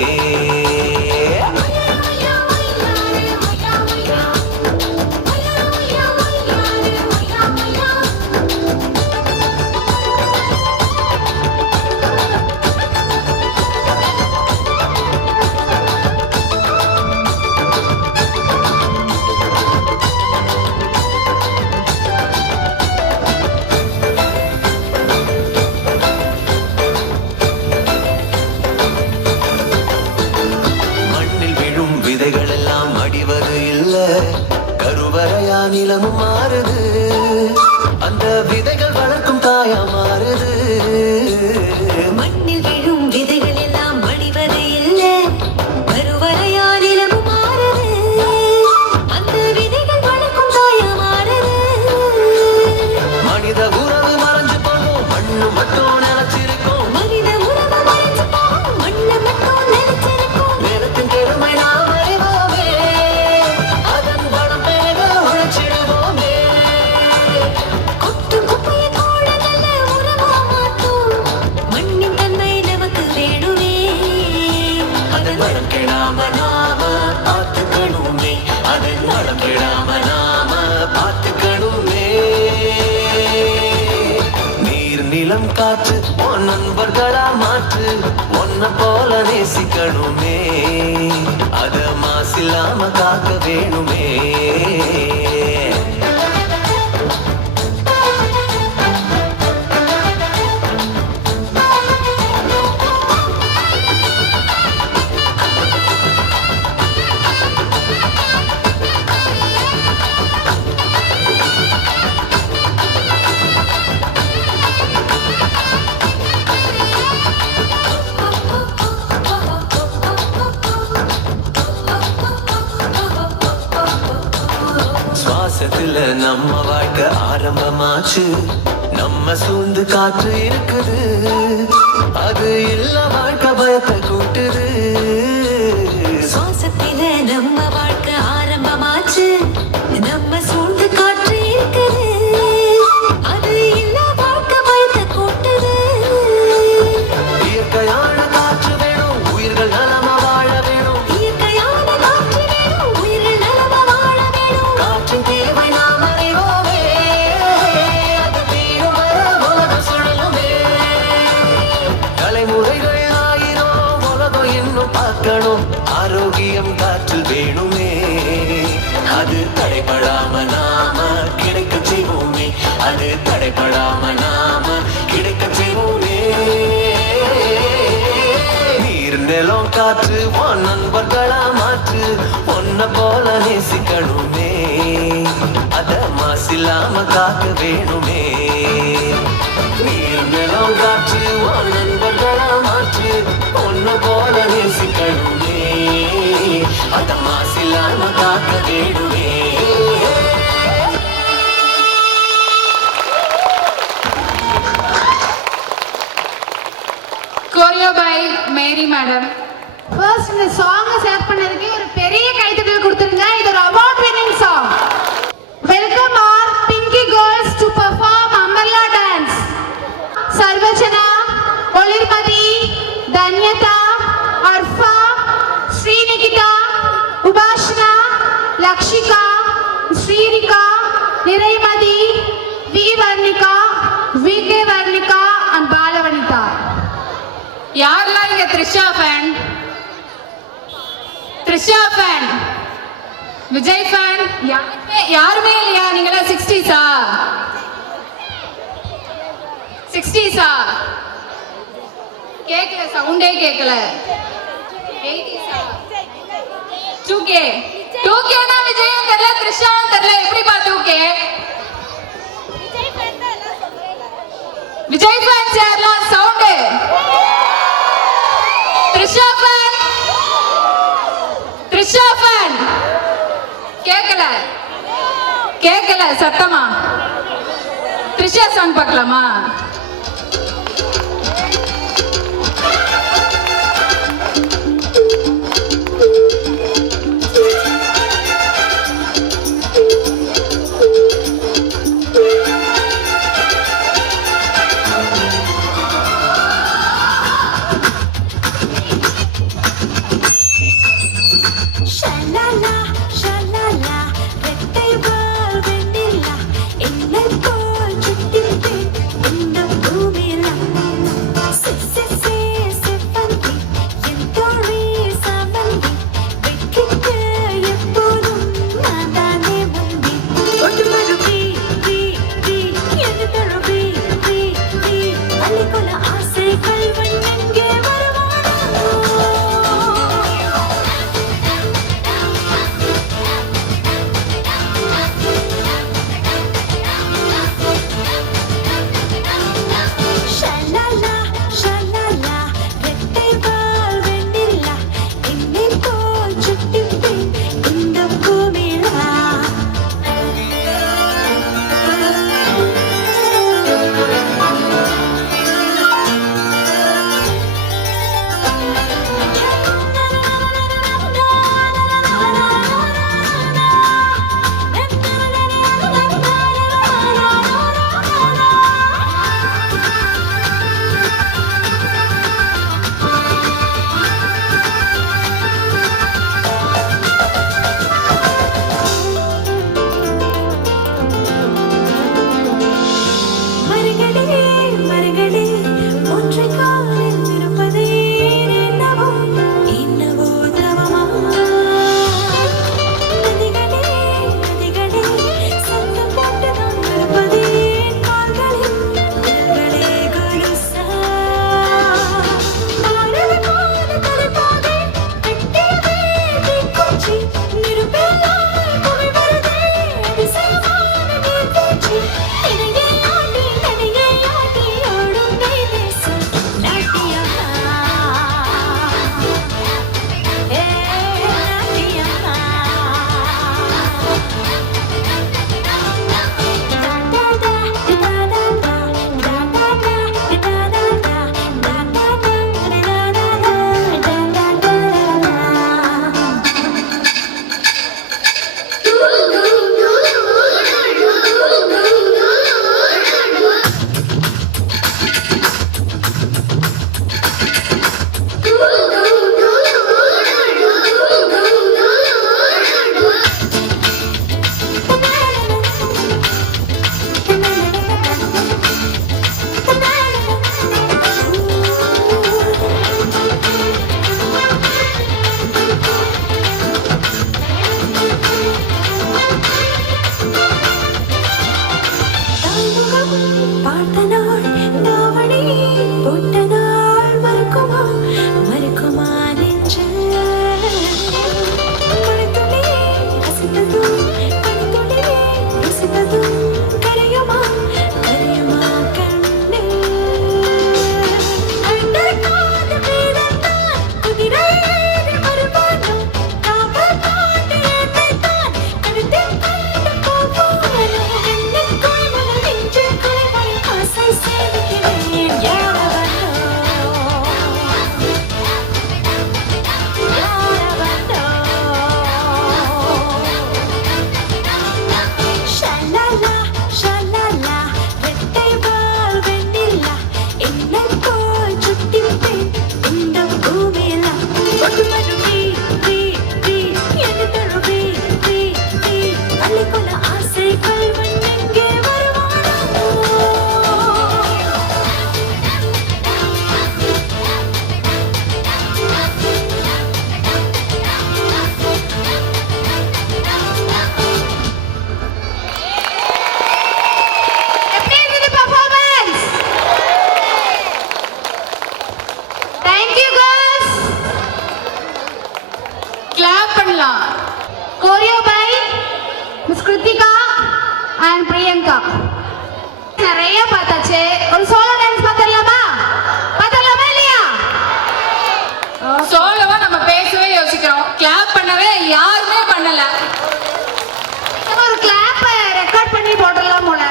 மண்ணில் விழும் விதைகள் எல்லாம் அடிவது இல்ல, கருவறையா நிலமும் மாறுது, அந்த விதைகள் வளர்க்கும் தாயா மாறுது. மண்ணில் விழும் விதைகள் எல்லாம் மடிவது இல்லை, கருவறையா நிலமும் மாறுது, அந்த விதைகள் வளர்க்கும் தாயா மாறுது. மனித உறவு மறைஞ்சு போகும், மண்ணு மட்டும் நினைச்சிருக்கும், மனித உறவு மறைஞ்சு போகும், மண்ணு மட்டும் நிலைச்சிருக்கும். நிலத்தின் பெருமை நாம் அறிவோமே, அதன் பணம் பெருக உழைச்சிடுவோமே. கொட்டும் குப்பையை கூட நல்ல உறவா மாற்றும், மண்ணின் தன்மை நமக்கு வேணுமே, அதன் வளம் கெடாம நாம பார்த்துக்கணுமே, அதன் வளம் கெடாம நாம பார்த்துக்கணுமே. நீர் நிலம் காற்று உன் நண்பர்களா மாற்று, உன்னை போல நேசிக்கணுமே, அத மாச மாசில்லாம காக்க வேணுமே. சுவாசத்துல நம்ம வாழ்க்கை ஆரம்பமாச்சு. நம்ம சூழ்ந்து காற்று இருக்குது, அது இல்ல வாழ்க்கை பயத்தை கூட்டுது. சுவாசத்தில நம்ம வாழ்க்கை ஆரம்பமாச்சு. நம்ம சூழ்ந்து காற்று இருக்குது, அது இல்ல வாழ்க்கை பயத்தை கூட்டுது. இயற்கையான காற்று வேணும், உயிர்கள் நலமா வாழ வேணும். இயற்கையான காற்று வேணும், உயிர்கள் நலமா வாழ வேணும். காற்றின் தேவை நாம் அறிவோமே, அது தீரும் வர உலகம் சுழலுமே. தலைமுறைகள் ஆயிரம் உலகம் இன்னும் பார்க்கணும். ஆரோக்கியம் காற்றில் வேணுமே, அது தடைபடாம நாம கிடைக்க செய்வோமே. அது தடைபடாம நாம கிடைக்க செய்வோமே. நீர் நிலம் காற்று உன் நண்பர்களா மாற்று. ஒன்ன போல நேசிக்கணுமே, அத மாசில்லாம காக்க வேணுமே. நீர் நிலம் காற்று உன் நண்பர்களா மாற்று. ஒன்ன போல நேசிக்கணுமே, அத மாசில்லாம காக்க வேணுமே. Choreo by Mary Madam. First இந்த சாங் செலக்ட் பண்ணதுக்கு ஒரு பெரிய கைத்தட்டல் கொடுத்துருங்க. இது ஒரு award winning song. Welcome our pinky girls to perform umbrella dance. Sarvajana, Olirmathi, Dhanyatha, Arfa, Srinikitha, Upashana, Lakshika, Sririka, Niraimathi, V Varnika, V K Varnika and Balavanitha. யாரெல்லாம் இங்க Trisha fan? Trisha fan, Vijay fan யாருமே இல்லையா? நீங்களாம் 60s-ஆ? 60s-ஆ? கேட்கல, சவுண்டே கேட்கல. 80s-ஆ? 2K? 2K-னா விஜயும் தெரியல, த்ரிஷாவும் தெரியல, எப்படிப்பா 2K? விஜய் ஃபேன்ஸ் யாரெல்லாம் sound? Trisha fan? Trisha fan கேட்கல, கேட்கல சத்தமா. த்ரிஷா சாங் பார்க்கலாமா? ஷலலா ஷலலா ரெட்டை வால் வெண்ணிலா என்னை போல் சுட்டித்தேன் இந்த பூமியில. சிசிசி சிவந்தி என் தோழி சாமந்தி, வெட்கிட்டு எப்போதும் நான் தானே வந்தி. ஒட்டு மறுபி பி பி எது தழுவி பி பி அள்ளிக்கொள்ள ஆசைகள் எங்கே வருவானோ. பண்ணலாம். Choreo by miss Krithika and Priyanka. நிறைய பார்த்தாச்சு. ஒரு சோலோ டான்ஸ் பார்த்தலாமா இல்லையா? சோலோவா நம்ம பேசவே யோசிக்கிறோம், கிளாப் பண்ணவே யாருமே பண்ணல. நம்ம ஒரு கிளாப் ரெக்கார்ட் பண்ணி போட்டுடலாம் போல.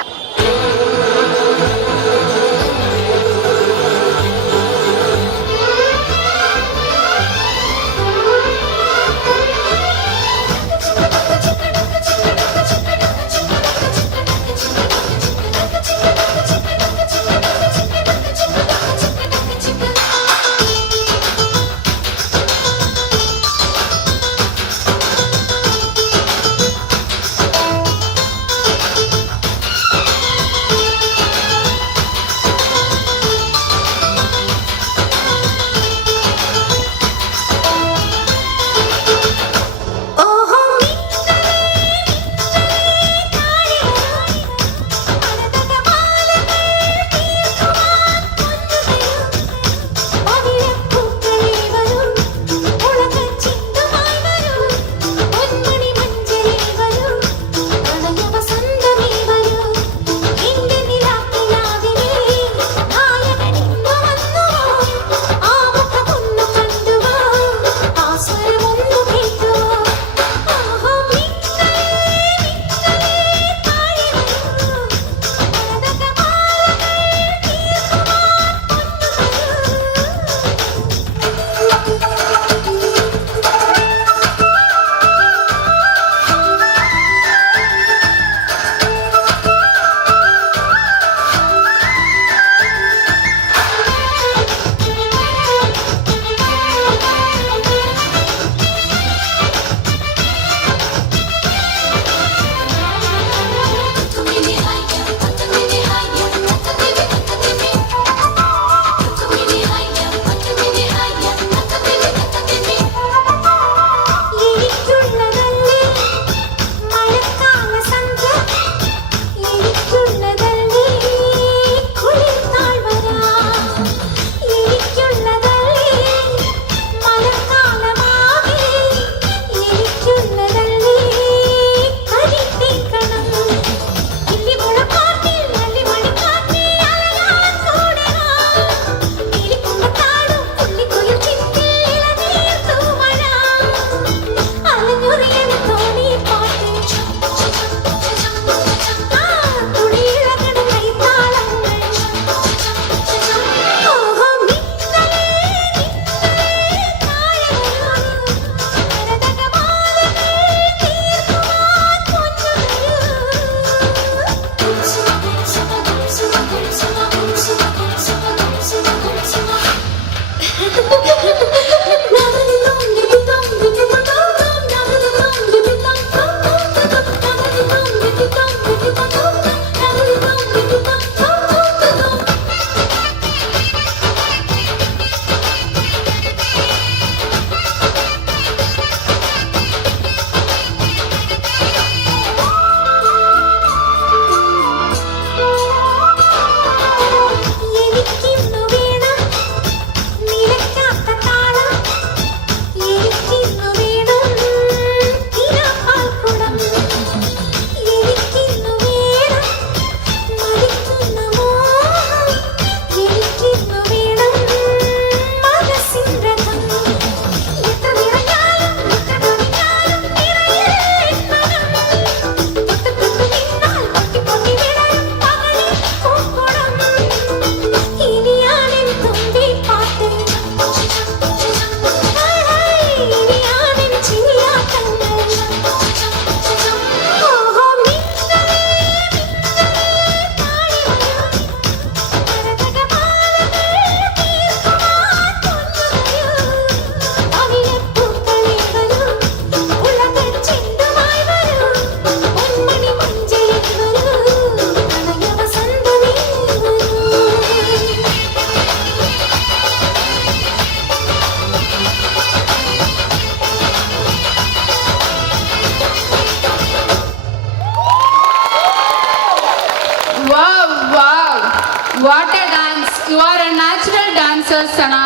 What a dance! You are a natural dancer, Sana.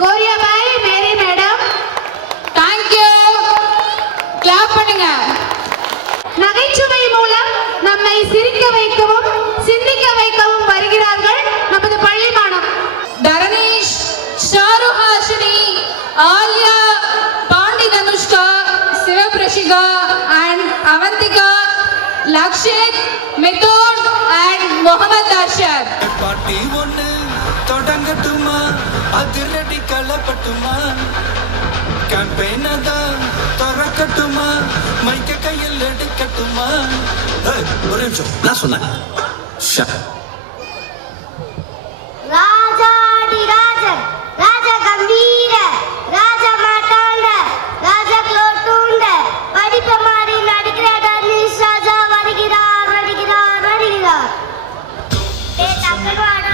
Korea by Mary Madam. Thank you. Prashika and Avantika, Lakshit, Mithun and Mohammad Arshad. பாட்டி ஒண்ணு தொடங்கட்டுமா அதிரடி களப்பட்டுமா கேம்பெயின் தான் திறக்கட்டுமா மைக்க கையில் எடுக்கட்டுமா ஒரு நிமிஷம் நான் சொன்னேன் ராஜாடி ராஜன் ராஜ கம்பீர ராஜ மாட்டாண்ட ராஜ குலோட்டுண்ட படிப்ப மாறி நடிக்கிற டர்னிஸ் ராஜா வருகிறார் வருகிறார் வருகிறார் தமிழ்நாடு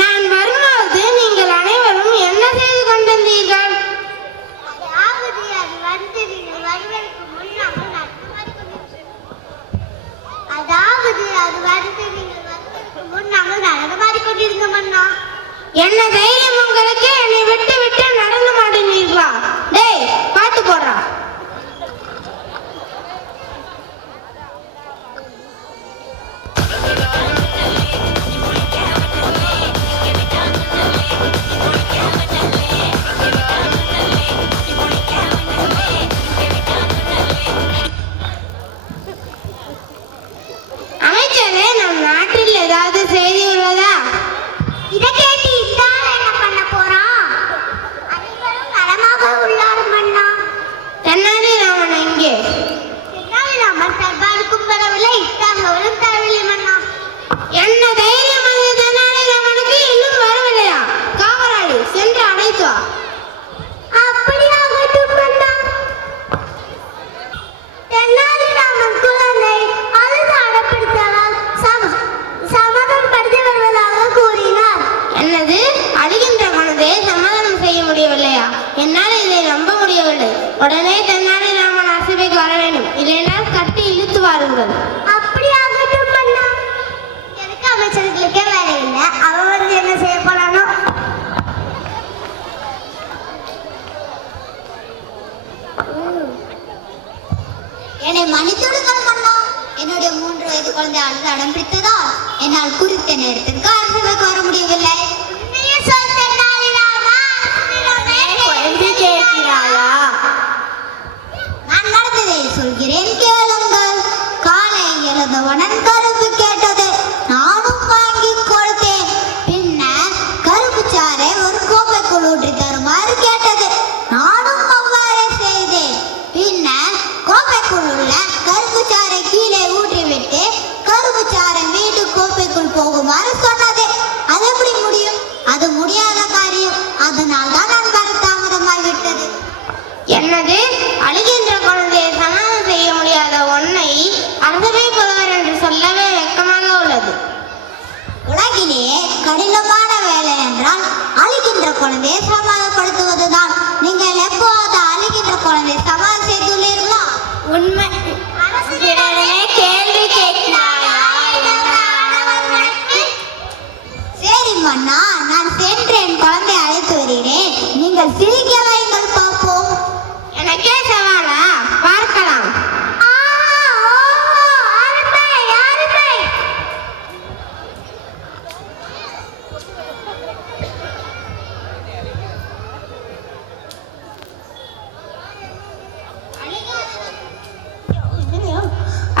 நான் வரும்போது நீங்கள் அனைவரும் என்ன செய்து கொண்டிருந்தீர்கள்? அதாவது அது வந்து நீங்கள் வருவதற்கு முன் நாங்கள் நடனமாடிக் கொண்டிருந்தோம் அண்ணா. என்ன தைரியம் உங்களுக்கு? என்னை விட்டு விட்டு நடனம் ஆடினீர்களா? டேய் பாட்டு போடுறா. அமைச்சரே, நம் நாட்டில் ஏதாவது செய்தி உள்ளதா? இதை கேட்டு இந்தால என்ன பண்ண போறான்? அனைவரும் நலமாக உள்ளாரும் அண்ணா. தென்னாலிராமன் எங்கே? தென்னாலிராமன் தர்பாருக்கும் வரவில்லை, தகவலும் தரவில்லை அண்ணா. என்ன தைரியம் அது தென்னாலிராமனுக்கு இன்னும் வரவில்லையா? காவலாளி சென்று அழைத்து வா. அப்படியாகட்டும் அண்ணா. தென்னாலிராமன் குழந்தை அழுது அடப்பிடித்ததால் சமாதானப்படுத்தி வருவதாக கூறினார். என்னது? அழுகின்ற குழந்தையை சமாதானம் செய்ய முடியவில்லையா? என்னால் இதை நம்ப முடியவில்லை. உடனே தென்னாலிராமன் அரசவைக்கு வர வேண்டும், இல்லைனால் கட்டி இழுத்து வாருங்கள். அப்படியாகட்டும் அண்ணா. எனக்கு அமைச்சர்களுக்கே வேலை இல்லை, அவன் வந்து என்ன செய்ய போறானோ? என்னை மன்னித்துடுங்கள் மன்னா. என்னுடைய 3 வயது குழந்தை அழுது அடம் பிடித்ததால் என்னால் குறித்த நேரத்திற்கு அரசவைக்கு வர முடியவில்லை. நான் நடந்ததை சொல்கிறேன் கேளுங்கள். காலை எழுந்தவுடன் கரும்பு கேட்டது. நானும் வாங்கி கொடுத்தேன். பின்னர் கரும்பு சாறை ஒரு கோப்பைக்குள் ஊற்றி தருமாறு கேட்டது. நானும் அவ்வாறே செய்தேன். பின்னர் கோப்பைக்குள் உள்ள கரும்பு சாறை கீழே ஊற்றிவிட்டு கரும்பு சாறை மீண்டும் கோப்பைக்குள் போகுமாறு சொன்னது. அது எப்படி முடியும்? அது முடியாத காரியம். அதனால் தான் நான் வர தாமதமாகிவிட்டது. என்னது? அழுகின்ற குழந்தையை சமாதானம் செய்ய முடியாத ஒன்னை அரசவை புலவர் என்று சொல்லவே வெட்கமாக உள்ளது. உலகிலேயே கடினமான வேலை என்றால் அழுகின்ற குழந்தையை சமாதானப்படுத்துவதுதான். நீங்கள் எப்போது அழுகின்ற குழந்தையை சமாதானம் செய்துள்ளீர்களா? உண்மை கேள்வி கேட்கிறாயா? சரி மன்னா, நான் சென்று என் குழந்தை அழைத்து வருகிறேன். நீங்கள் சிரிக்க வைங்கள் பார்ப்போம். எனக்கே சவாலா? பார்க்கலாம்.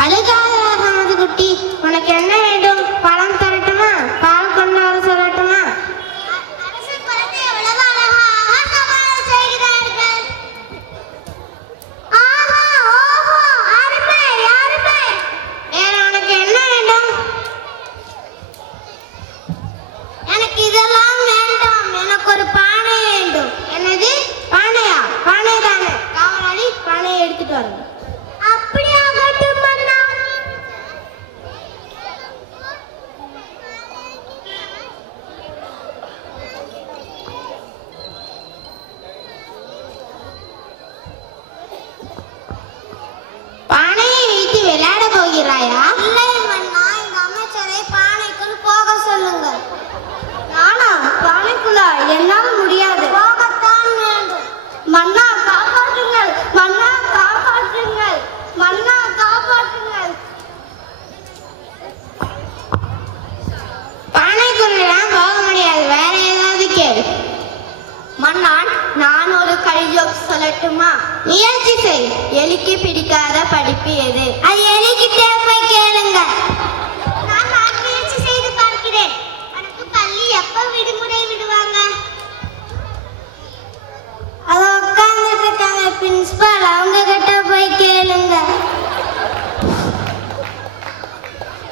அழுகாத சமது குட்டி, உனக்கு என்ன வேண்டும்? பழம் தரட்டுமா? பால் கொண்டு வர சொல்லட்டுமா? அரசு குழந்தை எவ்வளவு அழகாக சமாதானம் செய்கிறார்கள். ஆஹா, ஓஹோ, அருமை, அருமை. வேற உனக்கு என்ன வேண்டும்? எனக்கு இதெல்லாம் வேண்டாம். எனக்கு ஒரு பானை வேண்டும். என்னது? பானையா? பானை தானே. காவலாளி, பானையை எடுத்துட்டு வரணும். அப்படியாகட்டும் அண்ணா. பானையை வைத்து விளையாட போகிறாயா? இல்லை மன்னா, இந்த அமைச்சரை பானைக்குள் போக சொல்லுங்கள். என்னால் முடியாது. போகத்தான் வேண்டும். மன்னா காப்பாற்றுங்கள், மன்னா காப்பாற்றுங்கள், மன்னா காப்பாற்றுங்கள். பானைக்குள்ளெல்லாம் போக முடியாது, வேற ஏதாவது கேள். மன்னான், நான் ஒரு கழிஜோக் சொல்லட்டுமா? முயற்சி செய். எலிக்கு பிடிக்காத படிப்பு எது? அது எலிக்கிட்டே போய் கேளுங்க. நான் முயற்சி செய்து பார்க்கிறேன். உனக்கு பள்ளி எப்ப விடுமுறை விடுவாங்க? அது உட்கார்ந்துட்டு இருக்காங்க பிரின்சிபால், அவங்க கிட்ட போய் கேளுங்க.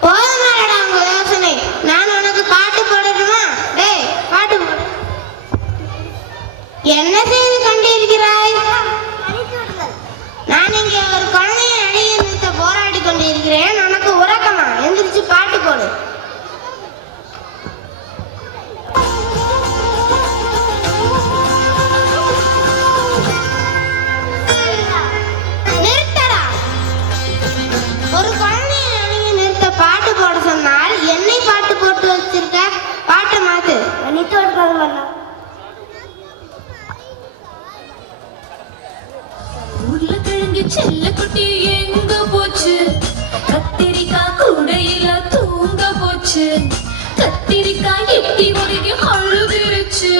போதுமாடா உங்க யோசனை. நான் உனக்கு பாட்டு போடணுமா? டேய், பாட்டு போடு. என்ன செய்து கொண்டிருக்கிறாய்? நான் இங்கே ஒரு குழந்தைய நடிகை நிறுத்த போராடி கொண்டிருக்கிறேன். உனக்கு உறக்கமா? எந்திரிச்சு பாட்டு போடு. நிறுத்தடா. ஒரு குழந்தைய நடிகை நிறுத்த பாட்டு போட சொன்னால் என்னை பாட்டு போட்டு வச்சிருக்க? பாட்டை மாத்து. உருளைக்கிழங்கு செல்லக்குட்டி எங்க போச்சு? கத்திரிக்காய் கூடையில தூங்க போச்சு. கத்திரிக்காய் எட்டி ஒருகி அழுதுருச்சு.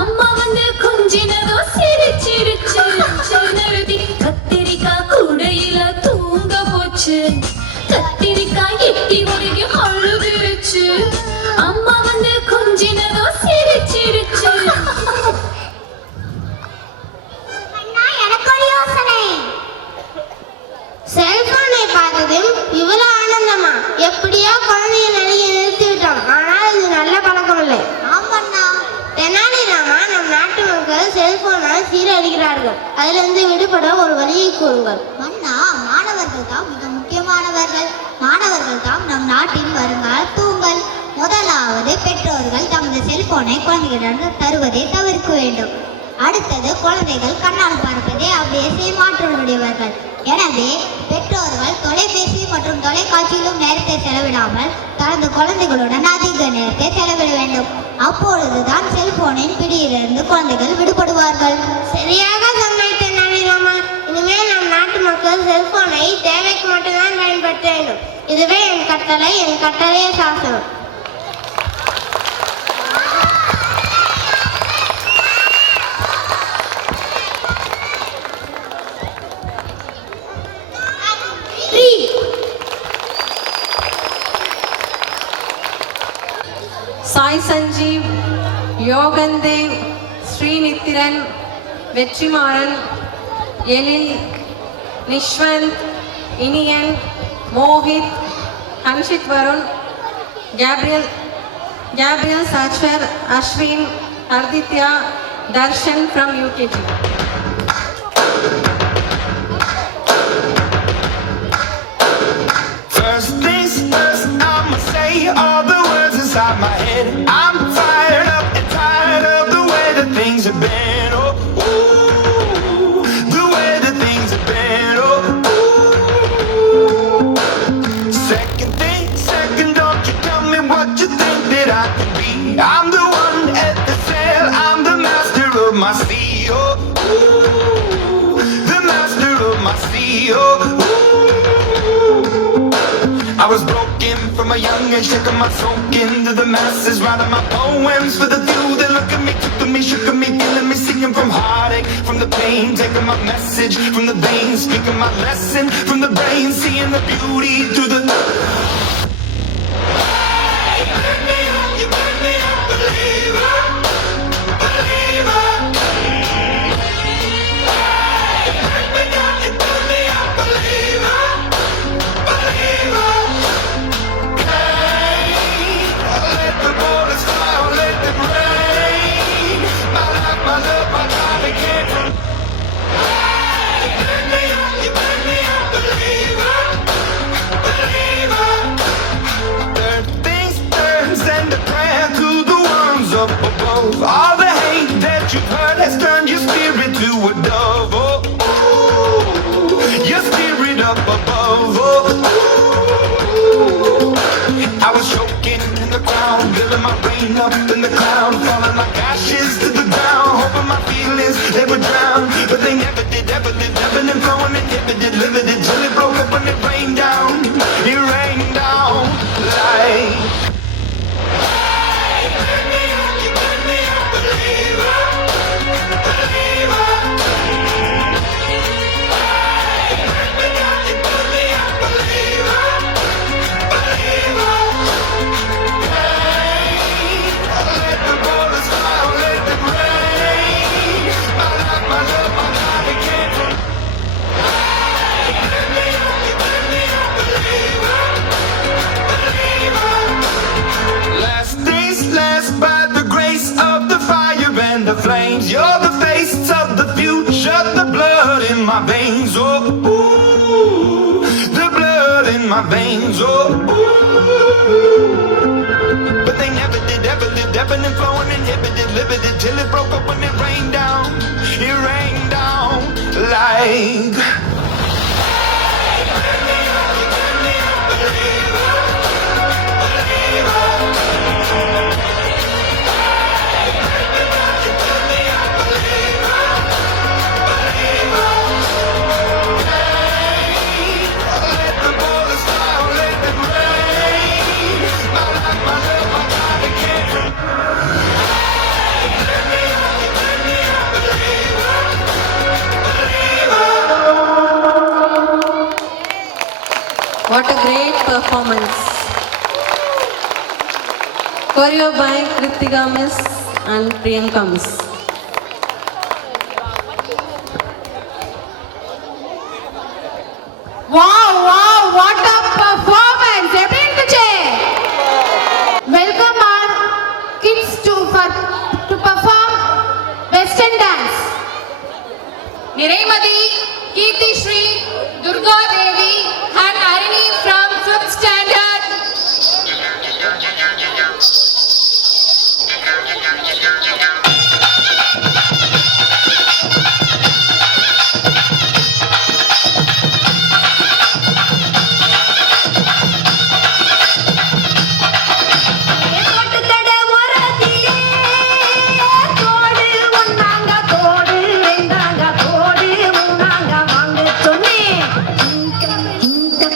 அம்மா வந்து கொஞ்சினதோ சிரிச்சிருச்சு. நறுதி கத்திரிக்காய் கூடையில தூங்க போச்சு. கத்திரிக்காய் எட்டி ஒருகி அழுதுருச்சு. அம்மா வந்து கொஞ்சினதோ சிரிச்சிருச்சு. செல்போனை பார்த்ததும் இவ்வளவு ஆனந்தமா? எப்படியோ குழந்தைய நடிகை நிறுத்தி விட்டோம். ஆனால் இது நல்ல பழக்கம் இல்லை. ஆமண்ணா. தெனாலிராமா, நம் நாட்டு மக்கள் செல்போனால் சீரழிகிறார்கள். அதிலிருந்து விடுபட ஒரு வழியை கூறுங்கள். மன்னா, மாணவர்கள் தான் மிக முக்கியமானவர்கள். மாணவர்கள் தான் நம் நாட்டின் வருங்கால தூங்கல். முதலாவது, பெற்றோர்கள் தமது செல்போனை குழந்தைகளிடம் தருவதை தவிர்க்க வேண்டும். அடுத்தது, குழந்தைகள் கண்ணால் பார்ப்பதை அப்படியே மாற்றமுடையவர்கள். எனவே பெற்றோர்கள் தொலைபேசி மற்றும் தொலைக்காட்சியிலும் நேரத்தை செலவிடாமல் தனது குழந்தைகளுடன் அதிக நேரத்தை செலவிட வேண்டும். அப்பொழுதுதான் செல்போனின் பிடியிலிருந்து குழந்தைகள் விடுபடுவார்கள். சரியாக சொன்னாய் தெனாலிராமா. இனிமேல் நம் நாட்டு மக்கள் செல்போனை தேவைக்கு மட்டும்தான் பயன்படுத்த வேண்டும். இதுவே என் கட்டளை, என் கட்டளைய சாசனம். சாய் சஞ்சீவ், யோகந்தேவ், ஸ்ரீநித்திரன், வெற்றிமாறன், எழில், நிஷ்வந்த், Iniyan, Mohit, Hanshith Varun, Gabriel Sachar, Ashwin, Arditya, Darshan from UKG. First things first, I'ma say all the words inside my head. I'm fired up and tired of the way that things have been. Oh, ooh, the way that things have been. Oh, ooh. Second thing, second, don't you tell me what you think that I can be. I'm the one at the sail, I'm the master of my sea. Oh, ooh, the master of my sea. Oh, ooh. I was broken from a young age, taking my soak into the masses, writing my poems for the few that look at me, took to me, shook at me, feeling me, singing from heartache, from the pain, taking my message from the veins, speaking my lesson from the brain, seeing the beauty through the. Hey, you make me a believer, believer. Hey, you make me down, you put me a believer, believer. Let the borders fly, let them rain. My life, my love, my God, I can't. Hey, you make me a believer, believer. Third things turns and a prayer to the ones up above. All the hate that you've heard has turned your spirit to a dove. Oh, ooh, your spirit up above. Oh, ooh. I was choking in the ground, building my rain up in the cloud, falling like ashes flowing, inhibited, limited, till it broke up when it rained down. It rained down like. Last days last by the grace of the fire and the flames. You're the face of the future, the blood in my veins. Oh, ooh, the blood in my veins. Oh, ooh. But they never did, ever lived, ebbing flowing, inhibited, limited, till it broke up when it rained down. It rained down like. What a great performance. Choreo by Kritika Miss and Priyanka Miss. Wow, wow, what a performance! எப்படி இருந்துச்சு? Welcome our kids to perform Western dance. Niraimadi, Kirti Shri, Durga Devi and Arini from 5th standard. இந்த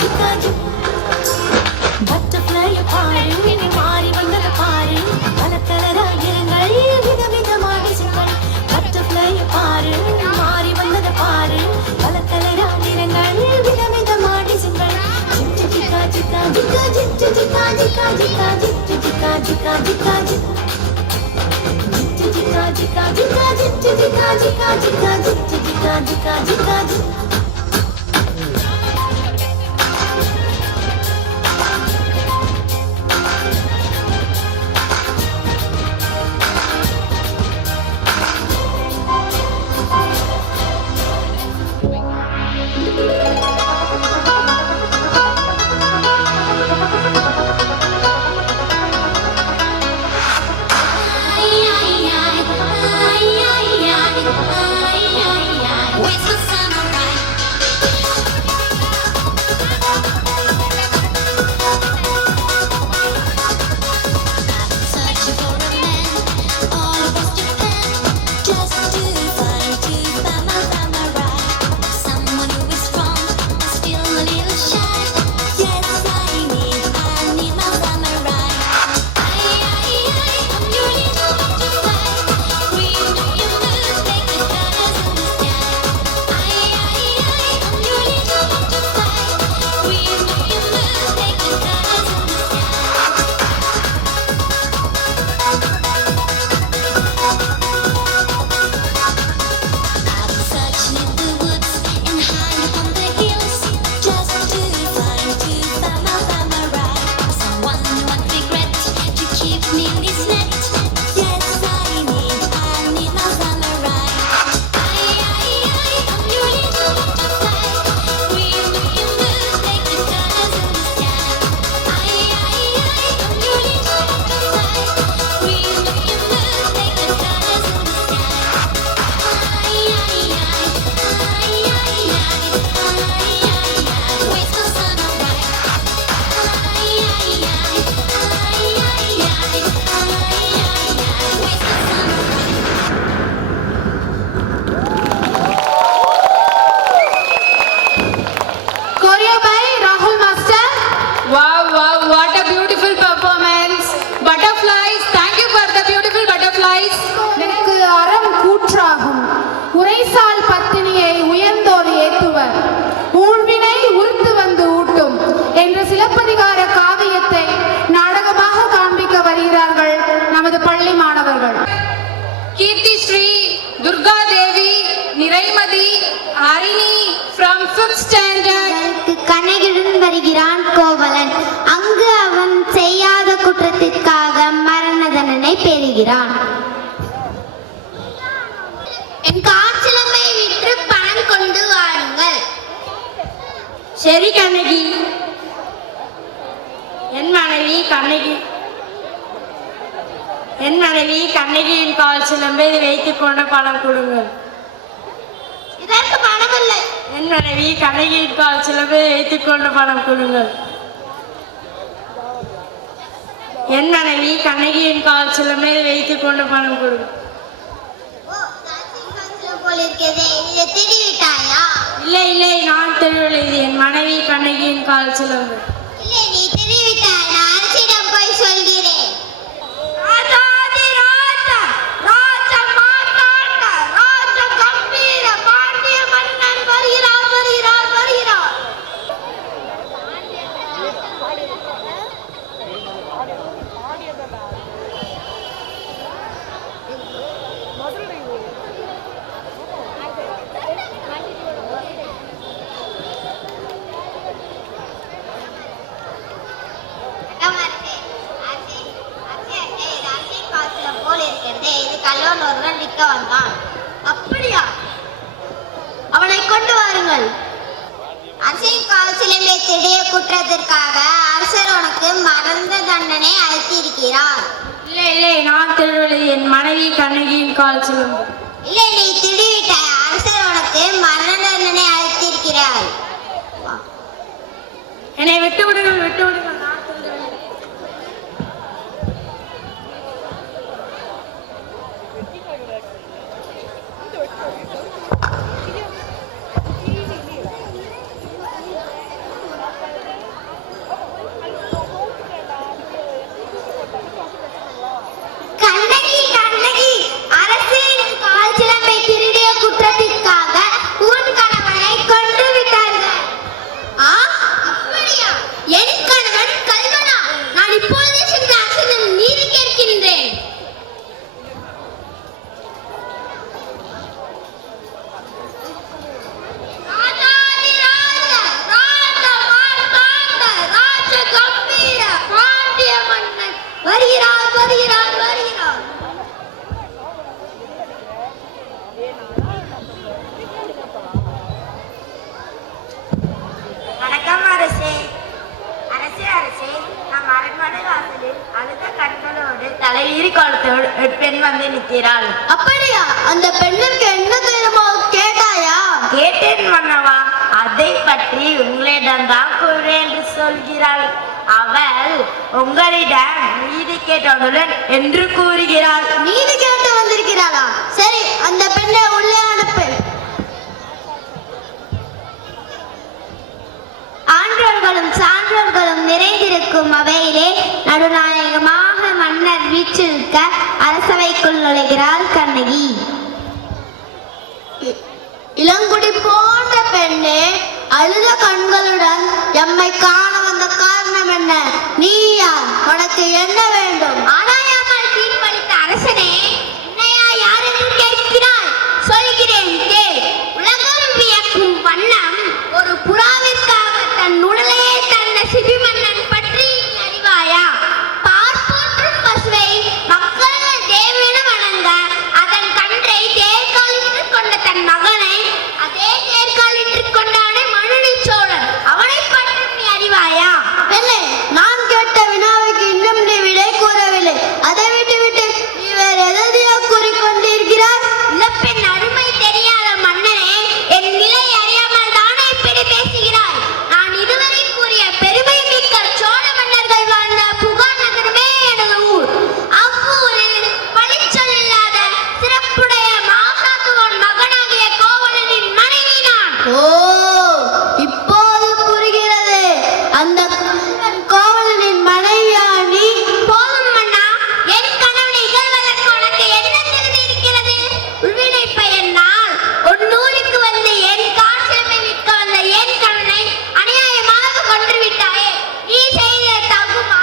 Zika zig butterfly பாரு இனி மாறி வந்தது பாரு பல கலராயிருங்கள் விதவிதமான சிங்கள் பட்டர்ஃப்ளை பாரு மாறி வந்தது பாரு பல கலராயிருங்கள் விதவிதமான சிங்கள் ஜிகா ஜிகா ஜிகா ஜிகா ஜிகா ஜிகா ஜிகா ஜிகா ஜிகா ஜிகா ஜிகா Jika jika jika jika jika jika jika jika jika jika jika Choreo by Rahul Master. Wow, wow, what a beautiful performance. Butterflies, thank you for the beautiful butterflies. எனக்கு அறம் கூற்றாகும் உரைசால் பத்தினியை உயர்ந்தோர் ஏத்துவர் ஊழ்வினை உறுத்து வந்து ஊட்டும் என்ற சிலப்பதிகார காவியத்தை நாடகமாக காண்பிக்க வருகிறார்கள் நமது பள்ளி மாணவர்கள். Kirti Sri, Durga Devi, Niraimadi, Arini from 5th standard. கண்ணகியுடன் வருகிறான் கோவலன். அங்கு அவன் செய்யாத குற்றத்திற்காக மரண தண்டனை பெறுகிறான். என் காய்ச்சலமை விற்று பணம் கொண்டு வாருங்கள். சரி கண்ணகி. என் மனைவி கண்ணகியின் கால் சிலம்பை வைத்துக் கொண்டு பணம் கொடுங்கள். இதற்கு பணம் இல்லை. என் மனைவி கண்ணகியின் கால் சிலம்பை வைத்துக் கொண்டு பணம் கொடுங்கள். என் மனைவி கண்ணகியின் கால் சிலம்பை வைத்துக் கொண்டு பணம் கொடுங்கள். போல் இருக்கிறதே, இதை திருடிவிட்டாயா? இல்லை நான் தெரியவில்லை. இது என் மனைவி கண்ணகியின் கால் சிலம்பு. இல்லை, நீ திருடிவிட்டாய். நான் அரசிடம் போய் சொல்கிறேன். அப்படியா? அவனை கொண்டு வாருங்கள். அரசின் கால் சிலம்பை திருடிய குற்றத்திற்காக அரசர் உனக்கு மரண தண்டனை அளித்திருக்கிறார். இல்லை நான் தெரியவில்லை. என் மனைவி கண்ணகியின் கால் சிலம்பு. இல்லை, நீ திருடிவிட்டாய். அரசர் உனக்கு மரண தண்டனை அளித்திருக்கிறார். என்னை விட்டு விடுங்கள். நான் தெரியவில்லை. என் கணவன் கல்வனா. நான் இப்பொழுதே சென்று அரசனிடம் நீதி கேட்கின்றேன். வருகிறார் வருகிறார் வருகிறார். வணக்கம் அரசே. அரசே அரசே, நம் அரண்மனை வாசலில் அழுத கண்களோடு தலையீறி கோலத்தோடு ஒரு பெண் வந்து நிற்கிறாள். அப்படியா? அந்த பெண்ணுக்கு என்ன தெரியுமோ கேட்டாயா? கேட்டேன் மன்னவா, அதை பற்றி உங்களிடம் தான் கூறுவேன் என்று சொல்கிறாள். அவள் உங்களிடம் நீதி கேட்டவுடன் என்று கூறுகிறாள். நீதி கேட்டு வந்திருக்கிறாளா? சரி, அந்த பெண்ணை உள்ளே அனுப்பு. ஆன்றோர்களும் சான்றோர்களும் நிறைந்திருக்கும் அவையிலே நடுநாயகமாக மன்னர் வீற்றிருக்க அரசவைக்குள் நுழைகிறாள் கண்ணகி. இளங்குடி போன்ற பெண்ணே, அழுத கண்களுடன் எம்மை காண வந்த காரணம் என்ன? நீ யார்? உனக்கு என்ன வேண்டும்? ஆனாயாமல் தீர்ப்பளித்த அரசனே, என்னையா யார் என்று கேட்கிறாய்? சொல்கிறேன் கேள். உலகம் வியக்கும் வண்ணம் ஒரு புறாவிற்காக தன் உடலையே தன்னை சிபி மன்னன் பற்றி நீ அறிவாயா? பார்ப்போற்றும் பசுவை மக்கள் தேவென வணங்க அதன் கன்றை தேர்காலிட்டுக் கொண்ட தன் மகனை அதே தேர்காலிட்டுக் கொண்டானே மனுநீ சோழன், அவனை பற்றி நீ அறிவாயா? பெண்ணே, நான் கேட்ட வினாவுக்கு இன்னும் நீ விடை கூறவில்லை. அதை விட்டுவிட்டு நீ வேறு எதையோ கூறிக்கொண்டிருக்கிறாய். இளப்பெண் அருமை தெரியாத மன்னனே, என் நிலை அறியாமல் தானே இப்படி பேசுகிறாய்? நான் இதுவரை கூறிய பெருமை மிக்க சோழ மன்னர்கள் வாழ்ந்த புகார் நகரமே எனது ஊர். அவ்வூரில் பழிச்சொல் இல்லாத சிறப்புடைய மாசாத்துவன் மகனாகிய கோவலனின் மனைவி நான். ஓ, இப்போது புரிகிறது. அந்த கோவலனின் மனைவியா நீ? போதும் மன்னா, என் கணவனை இகழ்வதற்கு உனக்கு என்ன தகுதி இருக்கிறது? உள்வினை பயன் நான் உன்னூருக்கு வந்து என் காட்சியமை விற்க வந்த என் கணவனை அநியாயமாக கொன்று விட்டாயே, நீ செய்த தகுமா?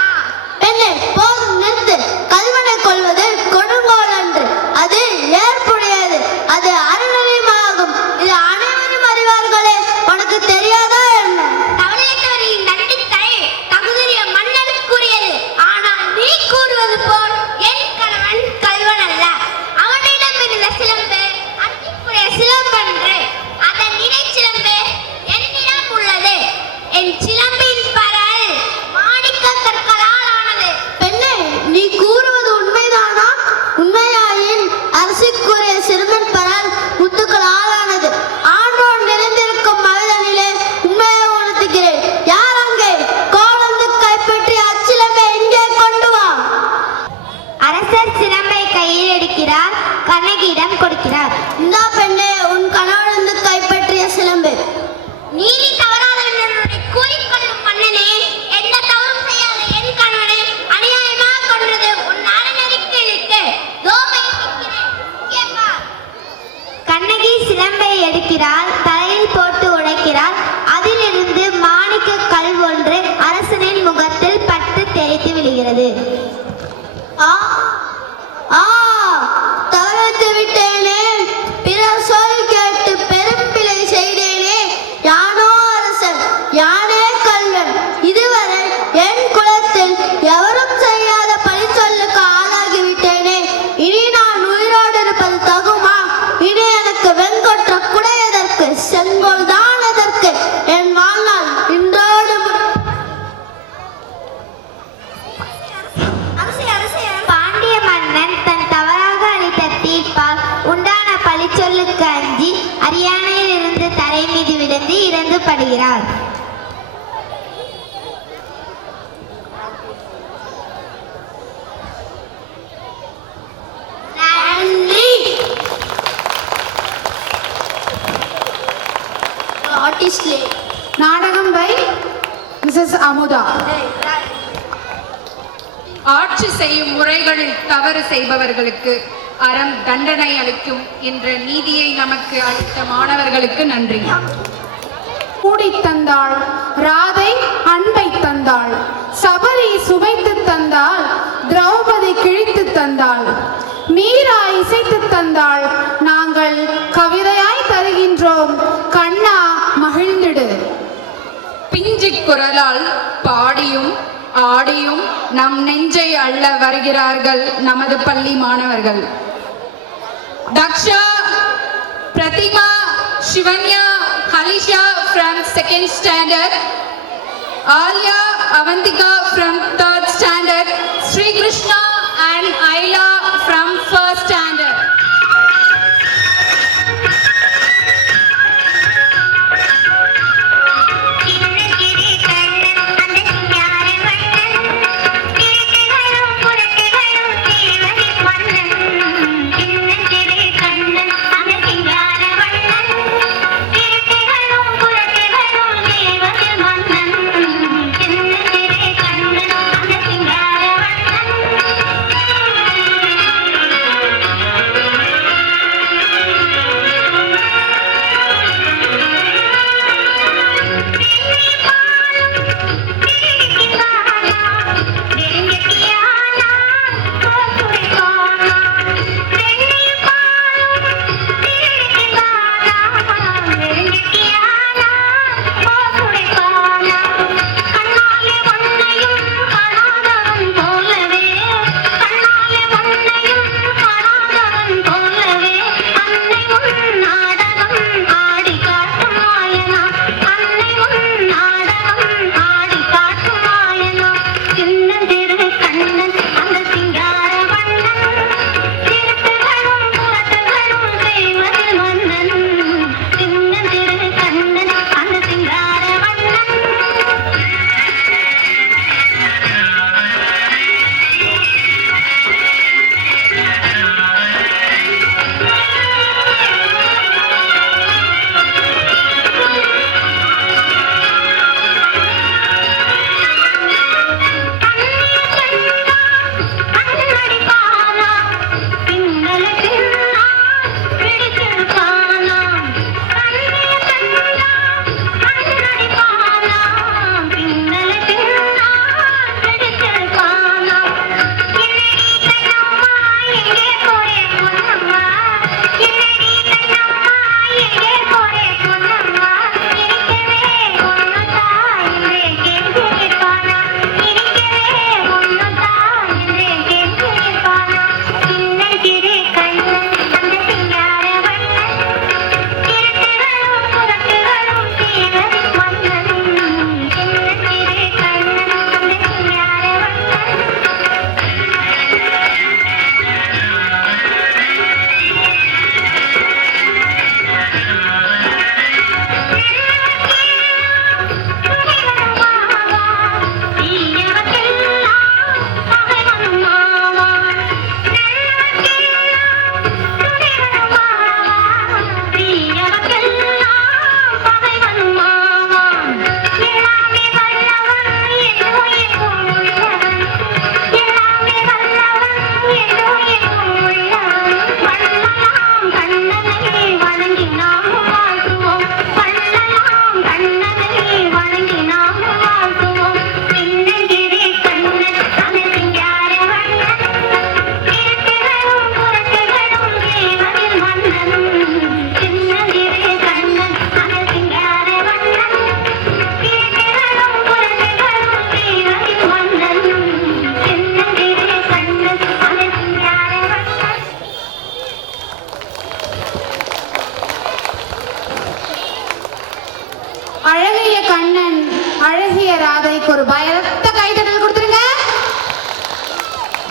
பெண்ணே, போதும் நிறுத்து. கல்வனை கொள்வது கொடுங்கோல் அன்று, அது ஏற்புடையது, அது அருணரியமாகும். இது அனைவரும் அறிவார்களே, உனக்கு தெரியாதா என்ன? தவளையத்தவரின் நட்டித்தலை தகுதிய மன்னனுக்குரியது. ஆனால் நீ கூறுவது போல் என் கணவன் கல்வன் அல்ல. அவனிடம் இருந்த சிலம்பு அத்திப்புடைய சிலம்பன்று, அதன் இணை சிலம்பு என்னிடம் உள்ளது. என் சிலம்பின் பரல் மாணிக்க கற்களால் ஆனது. பெண்ணே, நீ கூறுவது உண்மைதானா? உண்மையாயின் அரசுக்குரிய சிறுவன் பரல் முத்துக்களால் ஆனது. ஆண்டோர் நிறைந்திருக்கும் மனிதனிலே உண்மையை உணர்த்துகிறேன். யார் அங்கே? கோலந்து கைப்பற்றி அச்சிலம்பை இங்கே கொண்டு வா. அரசர் சிலம்பை கையில் எடுக்கிறார், கண்ணகியிடம் கொடுக்கிறார். இந்த பெண்ணே, உன் கணவனது கைப்பற்றிய சிலம்பு. நீதி தவறாதவன் என்று கூறிக்கொள்ளும் மன்னனே, எந்த தவறும் செய்யாத என் கணவனை அநியாயமாக கொன்றது உன் அறநெறிக்கு இழுக்கு. கண்ணகி சிலம்பை எடுக்கிறாள், தலையில் போட்டு உடைக்கிறாள். அதிலிருந்து மாணிக்க கல் ஒன்று அரசனின் முகத்தில் பட்டு தெரித்து விழுகிறது. ஆ ஆ, தவறித்து விட்டேனே, பிறர் சொல் கேட்டு பெரும் பிழை செய்தேனே. யானோ அரசன், யானே கல்வன். இதுவரை என் குலத்தில் எவரும் செய்யாத பழிச்சொல்லுக்கு ஆளாகிவிட்டேனே. இனி நான் உயிரோடு இருப்பது தகுமா? இனி எனக்கு வெண்கொற்ற குடை எதற்கு? செங்கோல் தான் எதற்கு? என் வாழ்நாள் இன்றோடு பாண்டிய மன்னன் தன் தவறாக அளித்த தீர்ப்பால் உண்டான பழிச்சொல்லுக்கு அஞ்சி அரியணையில் இருந்து தரை மீது விழுந்து இறந்து படுகிறார். நன்றி. நாடகம் பை மிஸ்ஸஸ் அமுதா. ஆட்சி செய்யும் முறைகளில் தவறு செய்பவர்களுக்கு அறம் தண்டனை அளிக்கும் என்ற நீதியை நமக்கு அளித்த மாணவர்களுக்கு நன்றி. கூடி தந்தாள் ராதை, அன்பை தந்தாள். தந்தாள், சபரி சுவைத்து தந்தாள், திரௌபதி கிழித்து தந்தாள், மீரா இசைத்து தந்தாள், நாங்கள் கவிதையாய் தருகின்றோம், கண்ணா மகிழ்ந்திடு. பிஞ்சு குரலால் பாடியும் ஆடியும் நம் நெஞ்சை அள்ள வருகிறார்கள் நமது பள்ளி மாணவர்கள். Daksha, Pratima, Shivanya, Halisha from 2nd standard, Alia, Avantika from 3rd standard.